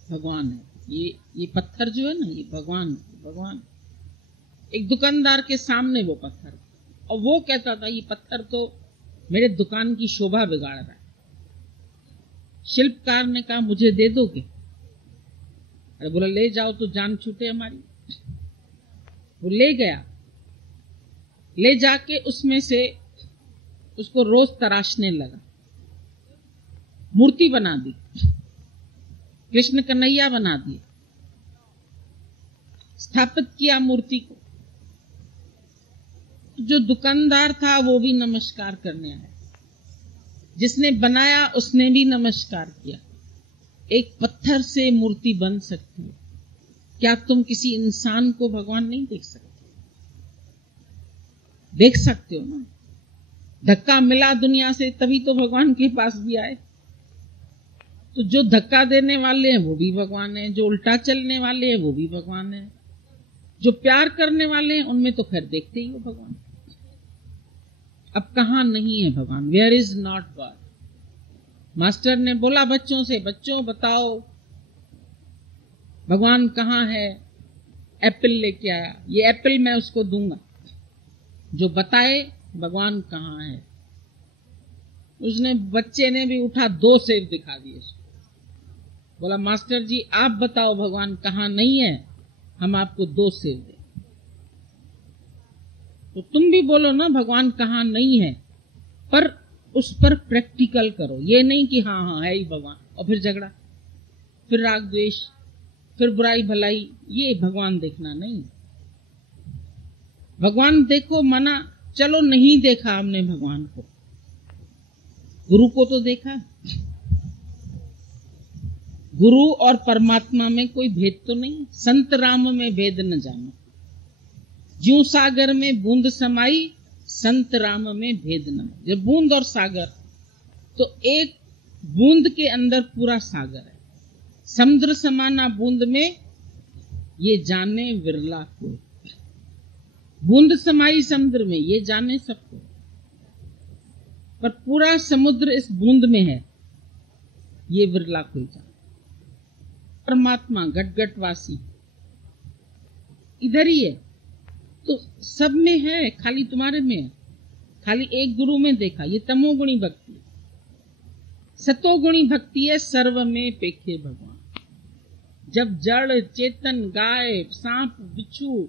भगवान है। ये पत्थर जो है ना, ये भगवान। एक दुकानदार के सामने वो पत्थर, और वो कहता था ये पत्थर तो मेरे दुकान की शोभा बिगाड़ रहा है। शिल्पकार ने कहा मुझे दे दोगे? अरे बोला ले जाओ तो जान छूटे हमारी। वो ले गया, ले जाके उसमें से उसको रोज तराशने लगा। मूर्ति बना दी, कृष्ण कन्हैया बना दिए, स्थापित किया मूर्ति को। जो दुकानदार था वो भी नमस्कार करने आया, जिसने बनाया उसने भी नमस्कार किया। एक पत्थर से मूर्ति बन सकती है, क्या तुम किसी इंसान को भगवान नहीं देख सकते? देख सकते हो ना। धक्का मिला दुनिया से तभी तो भगवान के पास भी आए। तो जो धक्का देने वाले हैं वो भी भगवान है, जो उल्टा चलने वाले हैं वो भी भगवान है, जो प्यार करने वाले हैं उनमें तो खैर देखते ही हो भगवान। अब कहां नहीं है भगवान? Where is not God? Master ने बोला बच्चों से, बच्चों बताओ भगवान कहां है? एप्पल लेके आया, ये एप्पल मैं उसको दूंगा जो बताए भगवान कहां है। उसने, बच्चे ने भी उठा 2 सेब दिखा दिए उसको। बोला मास्टर जी आप बताओ भगवान कहां नहीं है, हम आपको 2 सेब दें। तो तुम भी बोलो ना भगवान कहां नहीं है, पर उस पर प्रैक्टिकल करो। ये नहीं कि हाँ है ही भगवान और फिर झगड़ा, फिर राग द्वेष, फिर बुराई भलाई, ये भगवान देखना नहीं। भगवान देखो मना, चलो नहीं देखा हमने भगवान को, गुरु को तो देखा। गुरु और परमात्मा में कोई भेद तो नहीं। संत राम में भेद न जानो, ज्यों सागर में बूंद समाई, संत राम में भेद न। जब बूंद और सागर, तो एक बूंद के अंदर पूरा सागर है। समुद्र समाना बूंद में, ये जाने विरला को। बूंद समाई समुद्र में, ये जाने सबको, पर पूरा समुद्र इस बूंद में है, ये विरला कोई जाने। परमात्मा घट-घटवासी इधर ही है, तो सब में है, खाली तुम्हारे में है। खाली एक गुरु में देखा, ये तमोगुणी भक्ति है। सतोगुणी भक्ति है सर्व में पेखे भगवान। जब जड़ चेतन गाय सांप बिच्छू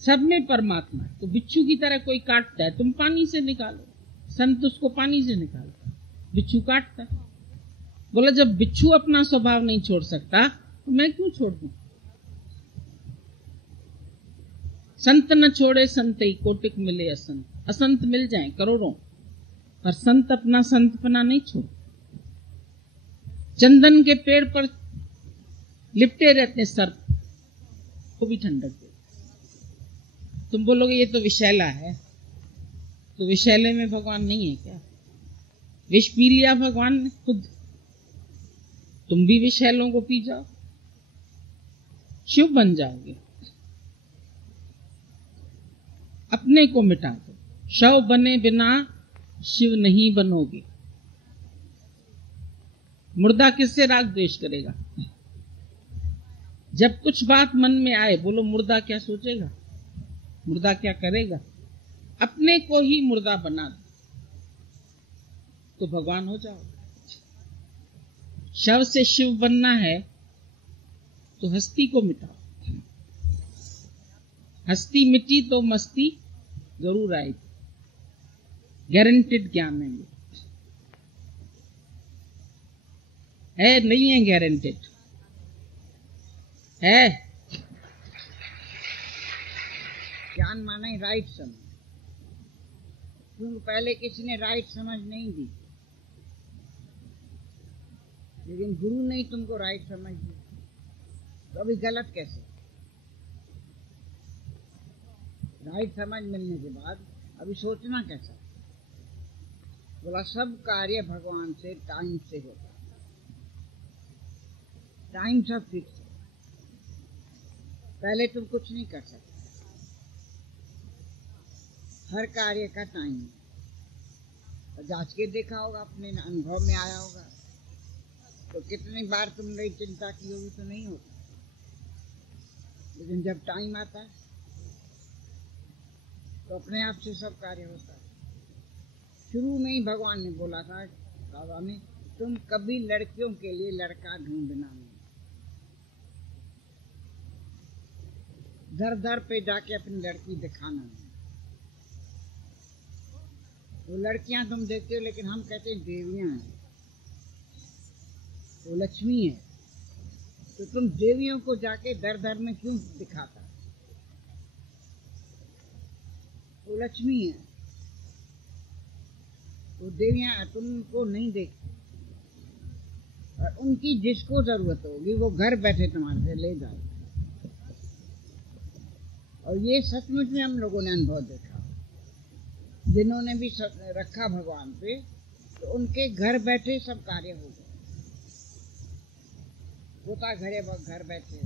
सब में परमात्मा है, तो बिच्छू की तरह कोई काटता है, तुम पानी से निकालो। संत उसको पानी से निकालता, बिच्छू काटता है। बोला जब बिच्छू अपना स्वभाव नहीं छोड़ सकता तो मैं क्यों छोड़ दूं? संत न छोड़े संत ही, कोटिक मिले असंत। असंत मिल जाए करोड़ों, पर संत अपना संतपना नहीं छोड़। चंदन के पेड़ पर लिपटे रहते सर्प, वो भी ठंडक दे। तुम बोलोगे ये तो विषैला है, तो विषैले में भगवान नहीं है क्या? विष पी लिया भगवान ने खुद, तुम भी विषैलों को पी जाओ, शिव बन जाओगे। अपने को मिटा दो, शव बने बिना शिव नहीं बनोगे। मुर्दा किससे राग द्वेष करेगा? जब कुछ बात मन में आए, बोलो मुर्दा क्या सोचेगा, मुर्दा क्या करेगा, अपने को ही मुर्दा बना दो तो भगवान हो जाओ। शव से शिव बनना है तो हस्ती को मिटाओ, हस्ती मिटी तो मस्ती जरूर आएगी, गारंटेड ज्ञान है नहीं है, गारंटेड है। ज्ञान माना ही राइट समझ, क्योंकि पहले किसी ने राइट समझ नहीं दी, लेकिन गुरु ने ही तुमको राइट समझ दी, तो अभी गलत कैसे? राइट समझ मिलने के बाद अभी सोचना कैसा? बोला सब कार्य भगवान से टाइम से होता है, टाइम सब फिक्स है, पहले तुम कुछ नहीं कर सकते, हर कार्य का टाइम है। जांच के देखा होगा, अपने अनुभव में आया होगा, तो कितनी बार तुमने चिंता की होगी तो नहीं होता, लेकिन जब टाइम आता है तो अपने आप से सब कार्य होता है। शुरू में ही भगवान ने बोला था बाबा ने, तुम कभी लड़कियों के लिए लड़का ढूंढना नहीं, दर दर पे जाके अपनी लड़की दिखाना नहीं। वो लड़कियां तुम देखते हो, लेकिन हम कहते हैं देवियां हैं, वो लक्ष्मी है, तो तुम देवियों को जाके दर दर में क्यों दिखाता? वो लक्ष्मी है, वो देवियां तुमको नहीं देखती, और उनकी जिसको जरूरत होगी वो घर बैठे तुम्हारे से ले जाए। और ये सचमुच में हम लोगों ने अनुभव देखा, जिन्होंने भी रखा भगवान पे, तो उनके घर बैठे सब कार्य हो गए, होता घर बैठे,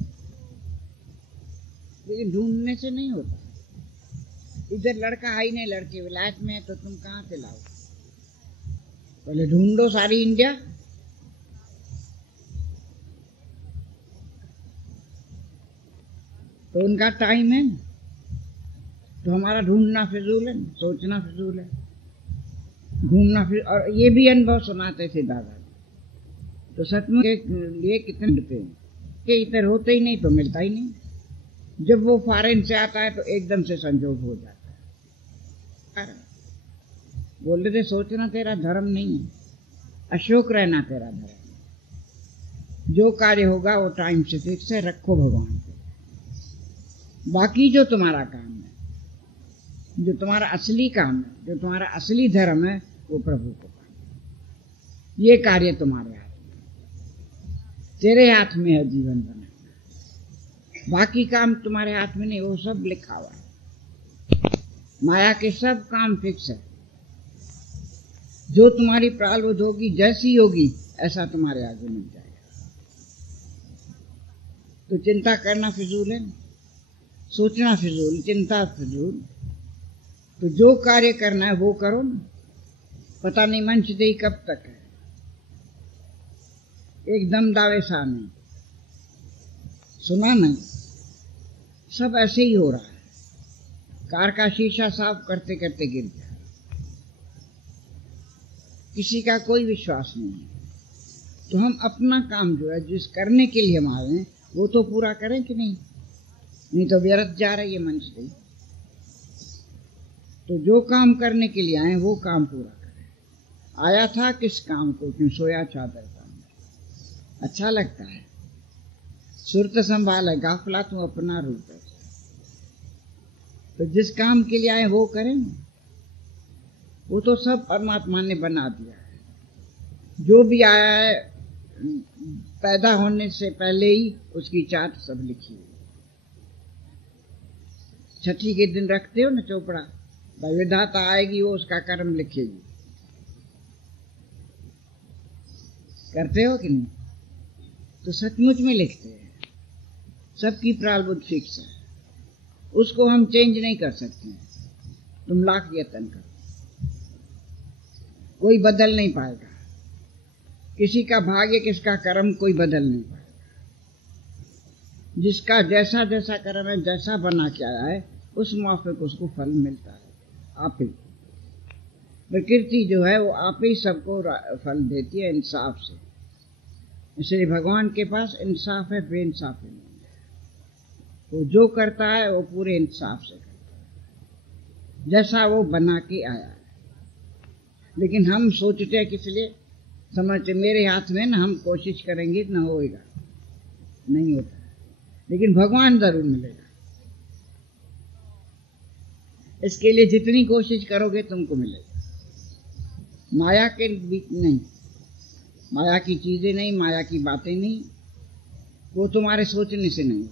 लेकिन ढूंढने से नहीं होता। इधर लड़का है ही नहीं, लड़के विलायत में है, तो तुम कहाँ से लाओ? पहले ढूंढो सारी इंडिया, तो उनका टाइम है ना, तो हमारा ढूंढना फिजूल है, सोचना फिजूल है, घूमना फिर। और ये भी अनुभव सुनाते थे दादा, तो सचमुच के लिए कितने ढूंढते हैं कि इधर होते ही नहीं तो मिलता ही नहीं, जब वो फॉरेन से आता है तो एकदम से संजोग हो जाता है। बोल रहे थे सोचना तेरा धर्म नहीं है, अशोक रहना तेरा धर्म है। जो कार्य होगा वो टाइम से फिक्स है, रखो भगवान पे। बाकी जो तुम्हारा काम है, जो तुम्हारा असली काम है, जो तुम्हारा असली धर्म है, वो प्रभु को पाना। ये कार्य तुम्हारे हाथ में, तेरे हाथ में है जीवन बनाना, बाकी काम तुम्हारे हाथ में नहीं, वो सब लिखा हुआ है। माया के सब काम फिक्स है, जो तुम्हारी प्रारब्ध होगी, जैसी होगी ऐसा तुम्हारे आगे मिल जाएगा। तो चिंता करना फिजूल है, सोचना फिजूल, चिंता फिजूल। तो जो कार्य करना है वो करो ना। पता नहीं मंच दे कब तक है, एकदम दावे सा नहीं, सुना नहीं, सब ऐसे ही हो रहा है। कार का शीशा साफ करते करते गिर गया, किसी का कोई विश्वास नहीं है। तो हम अपना काम जो है, जिस करने के लिए हम आए हैं, वो तो पूरा करें कि नहीं, नहीं तो व्यर्थ जा रही है मंच से। तो जो काम करने के लिए आए वो काम पूरा करें। आया था किस काम को, क्यों सोया चादर का, अच्छा लगता है, सुरत संभाल गाफला तू अपना रूप है। तो जिस काम के लिए आए वो करें, वो तो सब परमात्मा ने बना दिया है। जो भी आया है पैदा होने से पहले ही उसकी चार्ट सब लिखी है। छठी के दिन रखते हो ना चोपड़ा, भाई विधाता आएगी वो उसका कर्म लिखेगी, करते हो कि नहीं? तो सचमुच में लिखते हैं, सबकी प्रारब्ध फिक्स है, उसको हम चेंज नहीं कर सकते हैं। तुम लाख यत्न करो, कोई बदल नहीं पाएगा। किसी का भाग्य, किसका कर्म कोई बदल नहीं पाएगा। जिसका जैसा जैसा कर्म है, जैसा बना के आया है, उस माफिक उसको फल मिलता है। आप ही प्रकृति जो है वो आप ही सबको फल देती है इंसाफ से। इसलिए भगवान के पास इंसाफ है, बेइंसाफी नहीं है। वो जो करता है वो पूरे इंसाफ से करता है, जैसा वो बना के आया है। लेकिन हम सोचते हैं किस लिए, समझते मेरे हाथ में ना, हम कोशिश करेंगे ना होएगा, नहीं होता। लेकिन भगवान जरूर मिलेगा। इसके लिए जितनी कोशिश करोगे तुमको मिलेगा। माया के बीच नहीं, माया की चीजें नहीं, माया की बातें नहीं, वो तुम्हारे सोचने से नहीं।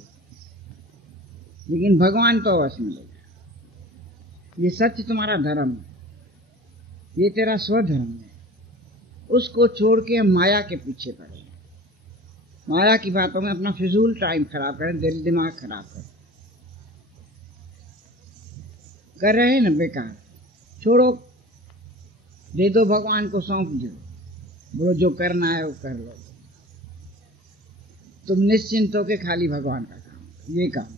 लेकिन भगवान तो अवश्य मिलेगा। ये सच तुम्हारा धर्म है, ये तेरा स्वधर्म है। उसको छोड़ के हम माया के पीछे पड़े, माया की बातों में अपना फिजूल टाइम खराब करें, दिल दिमाग खराब करें, कर रहे हैं ना बेकार। छोड़ो, दे दो, भगवान को सौंप दो, बोलो जो करना है वो कर लो। तुम निश्चिंत हो के खाली भगवान का काम, ये काम।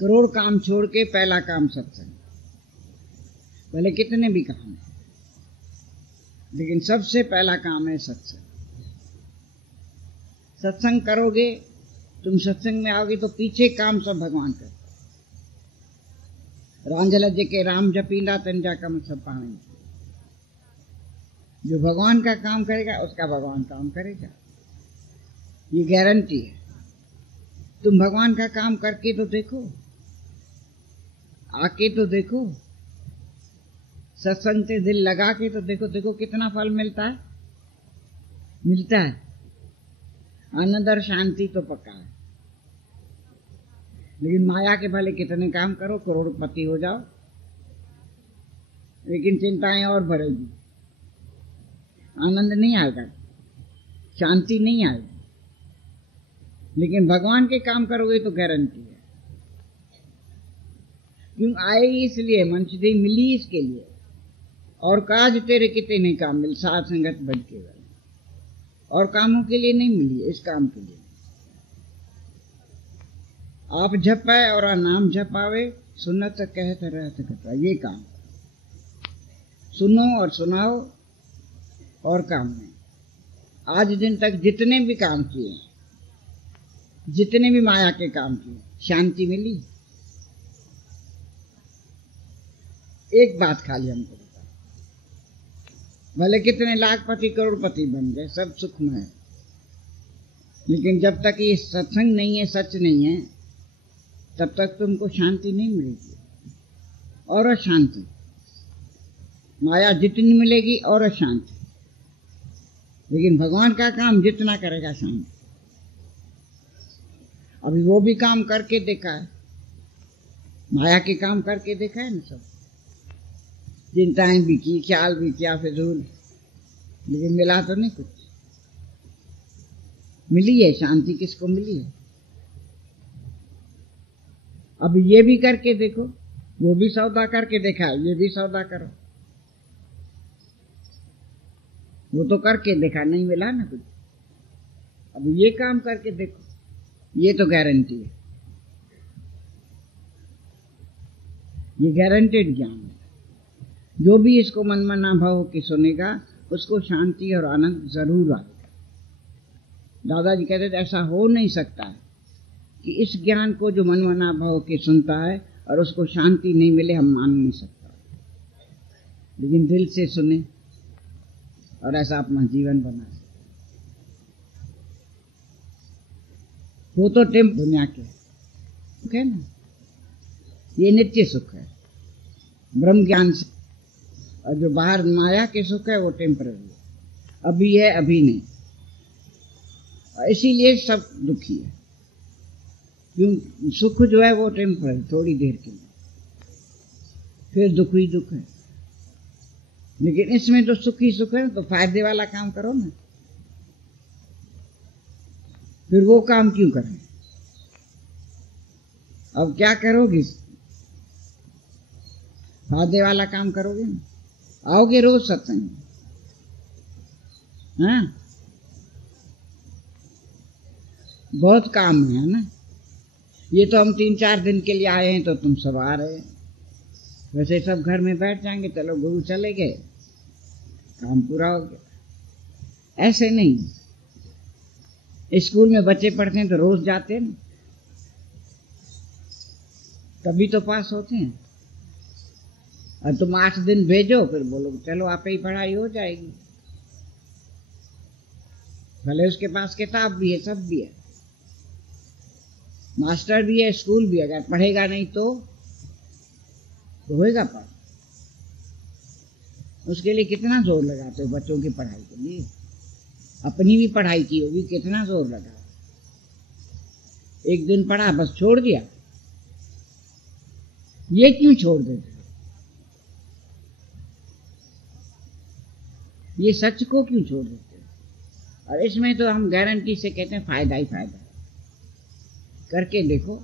करोड़ काम छोड़ के पहला काम सत्संग। भले कितने भी काम है, लेकिन सबसे पहला काम है सत्संग। सत्संग करोगे, तुम सत्संग में आओगे तो पीछे काम सब भगवान करते। रांझल के राम जपीला तंजा कम सब पाएंगे। जो भगवान का काम करेगा उसका भगवान काम करेगा, ये गारंटी है। तुम भगवान का काम करके तो देखो, आके तो देखो, सत्संग से दिल लगा के तो देखो, देखो कितना फल मिलता है। मिलता है आनंद और शांति तो पक्का है। लेकिन माया के भले कितने काम करो, करोड़पति हो जाओ, लेकिन चिंताएं और बढ़ेगी, आनंद नहीं आएगा, शांति नहीं आएगी। लेकिन भगवान के काम करोगे तो गारंटी है। क्यों आए? इसलिए मंचदेही मिली इसके लिए। और काज तेरे कितने काम मिल, साथ संगत बज के गए। और कामों के लिए नहीं मिली, इस काम के लिए। आप जपाए और नाम जपावे, सुनत कहत रहत कथा, ये काम। सुनो और सुनाओ और काम में। आज दिन तक जितने भी काम किए, जितने भी माया के काम किए, शांति मिली? एक बात खाली हमको बता, भले कितने लाखपति करोड़पति बन गए, सब सुख में है, लेकिन जब तक ये सत्संग नहीं है, सच नहीं है, तब तक तुमको शांति नहीं मिलेगी। और अशांति, माया जितनी मिलेगी और अशांति। लेकिन भगवान का काम जितना करेगा शांति। अभी वो भी काम करके देखा है, माया के काम करके देखा है ना सब। चिंताएं भी की, ख्याल भी किया फिजूल, लेकिन मिला तो नहीं कुछ। मिली है शांति, किसको मिली है? अब ये भी करके देखो, वो भी सौदा करके देखा है, ये भी सौदा करो। वो तो करके देखा, नहीं मिला ना कुछ। अब ये काम करके देखो, ये तो गारंटी है, ये गारंटेड ज्ञान है। जो भी इसको मन में ना भाव के सुनेगा, उसको शांति और आनंद जरूर आएगा। दादाजी कहते थे ऐसा हो नहीं सकता है कि इस ज्ञान को जो मन में ना भाव के सुनता है और उसको शांति नहीं मिले, हम मान नहीं सकता। लेकिन दिल से सुने और ऐसा अपना जीवन बनाए। वो तो टेम्प दुनिया के सुख है ना, ये नित्य सुख है ब्रह्म ज्ञान से। और जो बाहर माया के सुख है वो टेम्पररी है, अभी है अभी नहीं। और इसीलिए सब दुखी है, क्यों? सुख जो है वो टेम्पररी, थोड़ी देर के लिए, फिर दुख ही दुख है। लेकिन इसमें तो सुख ही सुख है, तो फायदे वाला काम करो ना। फिर वो काम क्यों करें? अब क्या करोगे? फायदे वाला काम करोगे ना। आओगे रोज सत्संग, हाँ? बहुत काम है ना। ये तो हम 3-4 दिन के लिए आए हैं तो तुम सब आ रहे हैं, वैसे सब घर में बैठ जाएंगे, चलो गुरु चले गए, काम पूरा हो गया। ऐसे नहीं, स्कूल में बच्चे पढ़ते हैं तो रोज जाते हैं, तभी तो पास होते हैं। और तुम 8 दिन भेजो, फिर बोलो चलो आप ही पढ़ाई हो जाएगी। भले उसके पास किताब भी है, सब भी है, मास्टर भी है, स्कूल भी है, अगर पढ़ेगा नहीं तो होएगा पास। उसके लिए कितना जोर लगाते हो बच्चों की पढ़ाई के लिए, अपनी भी पढ़ाई की होगी, कितना जोर लगा। एक दिन पढ़ा बस छोड़ दिया, ये क्यों छोड़ देते हो? ये सच को क्यों छोड़ देते हो? और इसमें तो हम गारंटी से कहते हैं फायदा ही फायदा है। करके देखो,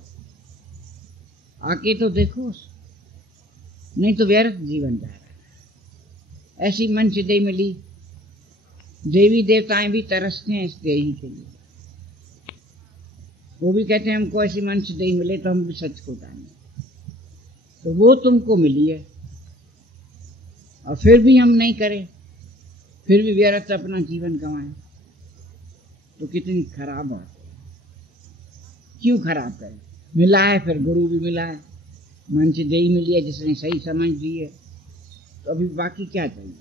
आके तो देखो, नहीं तो व्यर्थ जीवन जा रहा है। ऐसी मंच दे मिली, देवी देवताएं भी तरसते हैं इस देही के लिए, वो भी कहते हैं हमको ऐसी मंच दे मिले तो हम भी सच को जाने। तो वो तुमको मिली है और फिर भी हम नहीं करें, फिर भी व्यर्थ अपना जीवन गंवाएं, तो कितनी खराब बात है। क्यों खराब करें? मिला है, फिर गुरु भी मिला है, मंच दे ही मिली है जिसने सही समझ दी है, तो अभी बाकी क्या चाहिए?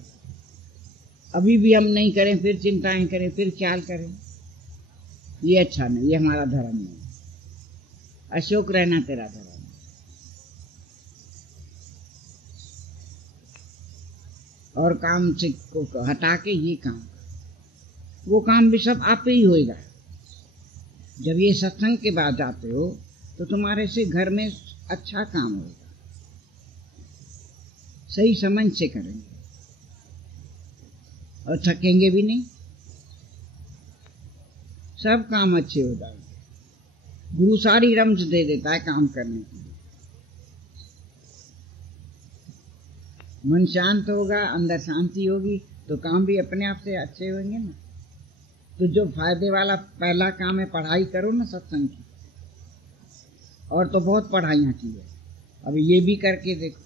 अभी भी हम नहीं करें, फिर चिंताएं करें, फिर ख्याल करें, ये अच्छा नहीं, ये हमारा धर्म नहीं। अशोक रहना तेरा धर्म। और काम से को हटा के ये काम, वो काम भी सब आप ही होएगा। जब ये सत्संग के बाद जाते हो तो तुम्हारे से घर में अच्छा काम होगा, सही समझ से करेंगे और थकेंगे भी नहीं, सब काम अच्छे हो जाएंगे। गुरु सारी रमज दे देता है काम करने के लिए। मन शांत होगा, अंदर शांति होगी, तो काम भी अपने आप से अच्छे होंगे ना। तो जो फायदे वाला पहला काम है, पढ़ाई करो ना सत्संग की, और तो बहुत पढ़ाइयाँ की है, अब ये भी करके देखो,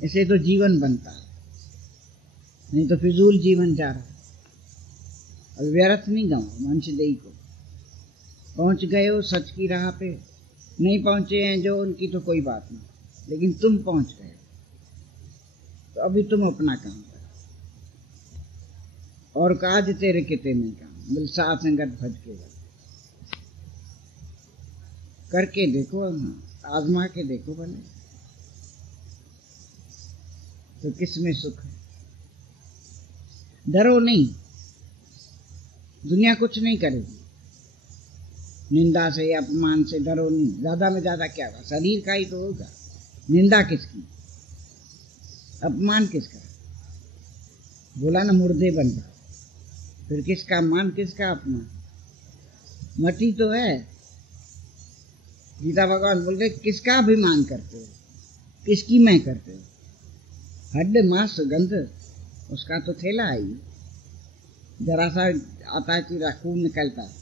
इसे तो जीवन बनता है, नहीं तो फिजूल जीवन जा रहा है। अब व्यर्थ नहीं गंवाओ मंच देही को। पहुंच गए हो सच की राह पे, नहीं पहुंचे हैं जो, उनकी तो कोई बात नहीं, लेकिन तुम पहुंच गए तो अभी तुम अपना काम करो। और काज तेरे किते में काम, मिल साथ संगत भज के करके देखो, आजमा के देखो भले, तो किस में सुख है। डरो नहीं, दुनिया कुछ नहीं करेगी, निंदा से अपमान से डरो नहीं। ज्यादा में ज्यादा क्या होगा, शरीर का ही तो होगा। निंदा किसकी, अपमान किसका? बोला ना मुर्दे बन जाओ, फिर किसका मान, किसका अपमान? मटी तो है। गीता भगवान बोल रहे किसका अभिमान करते हो, किसकी मैं करते हो? हड्ड मांस गंध, उसका तो थैला है, जरा सा आता है कि खून निकलता है,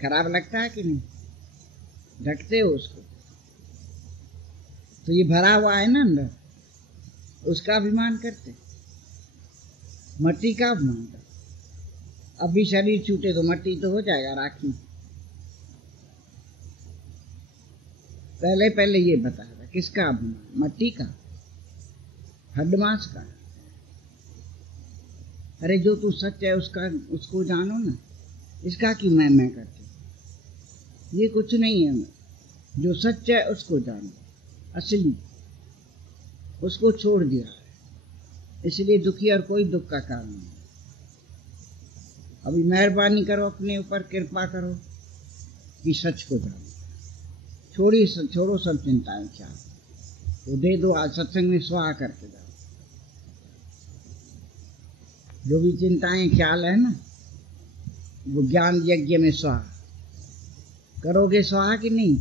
खराब लगता है कि नहीं? ढकते हो उसको, तो ये भरा हुआ है ना अंदर, उसका अभिमान करते। मट्टी का अभिमान करते। अभी शरीर छूटे तो मट्टी तो हो जाएगा राखी। पहले पहले ये बताया किसका अभिमान, मट्टी का, हड्ड मांस का। अरे जो तू सच है उसका, उसको जानो ना, इसका क्यों मैं करती? ये कुछ नहीं है, जो सच है उसको जानो, असली, उसको छोड़ दिया है, इसलिए दुखी और कोई दुख का कारण नहीं। अभी मेहरबानी करो अपने ऊपर, कृपा करो कि सच को जानो, छोड़ो सब चिंताएं ख्याल, तो दे दो आज सत्संग में स्वाहा करके जाओ। जो भी चिंताएं ख्याल है ना, वो ज्ञान यज्ञ में स्वाहा करोगे, स्वाहा कि नहीं?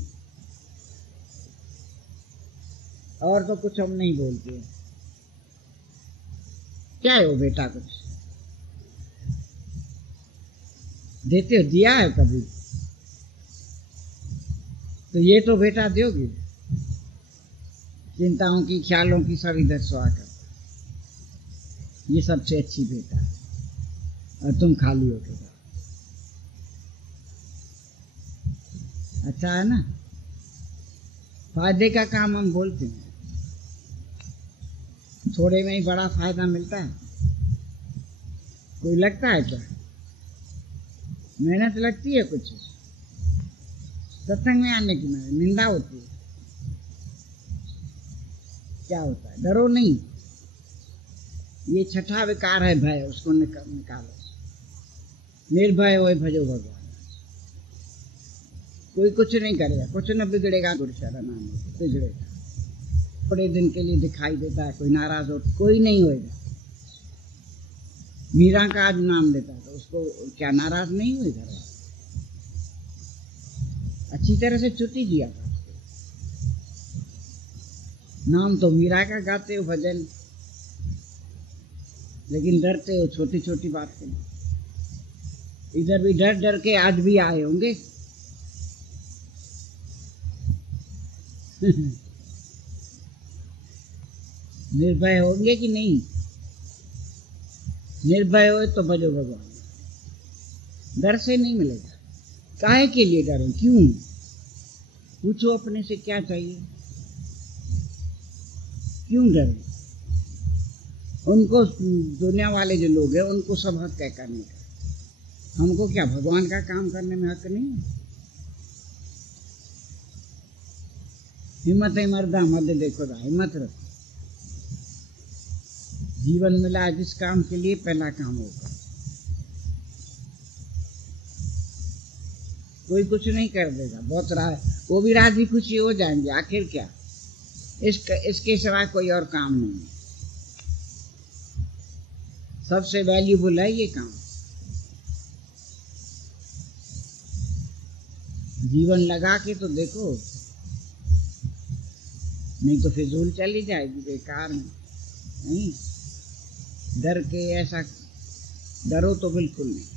और तो कुछ हम नहीं बोलते। क्या है वो बेटा कुछ? देते हो, दिया है कभी? तो ये तो बेटा दोगे। चिंताओं की, ख्यालों की सब इधर सुहा कर, ये सबसे अच्छी बेटा है, और तुम खाली हो के जाओ। अच्छा है ना? फायदे का काम हम बोलते हैं, थोड़े में ही बड़ा फायदा मिलता है। कोई लगता है क्या? मेहनत लगती है कुछ? सत्संग में आने की मेहनत, निंदा होती है, क्या होता है? डरो नहीं। ये छठा विकार है भय, उसको निकालो। निर्भय होए भजो भगवान। कोई कुछ नहीं करेगा, कुछ न बिगड़ेगा, गुरु शरण आने से बिगड़ेगा। थोड़े दिन के लिए दिखाई देता है, कोई नाराज हो, कोई नहीं होएगा। मीरा का आज नाम लेता है तो उसको क्या नाराज नहीं हुए? घर वाले अच्छी तरह से छुट्टी दिया था उसको। नाम तो मीरा का गाते हो, भजन, लेकिन डरते हो छोटी छोटी बात के लिए। इधर भी डर डर के आज भी आए होंगे। निर्भय होंगे कि नहीं? निर्भय हो तो भजो भगवान। डर से नहीं मिलेगा। काहे के लिए डरो? क्यों? पूछो अपने से, क्या चाहिए? क्यों डरो? उनको, दुनिया वाले जो लोग हैं, उनको सब हक है करने का। हमको क्या भगवान का काम करने में हक नहीं है? हिम्मत है मर्दा, मध्य देखो दा, हिम्मत रखो। जीवन मिला जिस काम के लिए, पहला काम होगा। कोई कुछ नहीं कर देगा, बहुत वो भी राजी खुशी हो जाएंगे। आखिर क्या, इसके सिवा कोई और काम नहीं है। सबसे वैल्यूबल है ये काम। जीवन लगा के तो देखो, नहीं तो फिजूल चली जाएगी, बेकार में। नहीं, डर के ऐसा डरो तो बिल्कुल नहीं।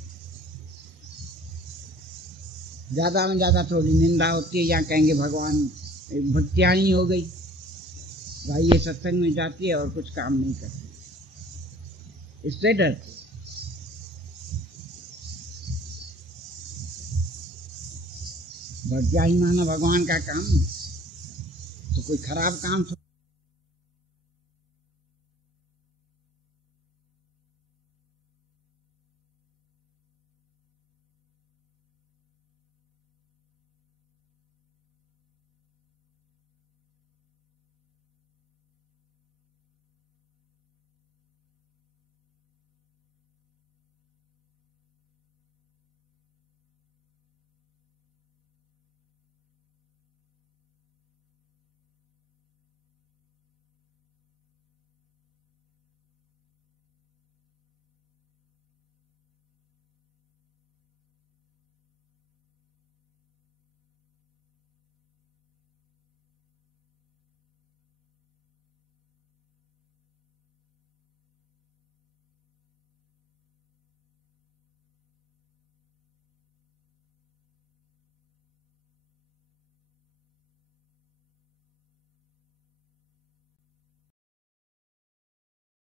ज्यादा में ज्यादा थोड़ी निंदा होती है, या कहेंगे भगवान भक्तियाणी हो गई भाई, ये सत्संग में जाती है और कुछ काम नहीं करती, इससे डरते। भक्तियाणी माना भगवान का काम, तो कोई खराब काम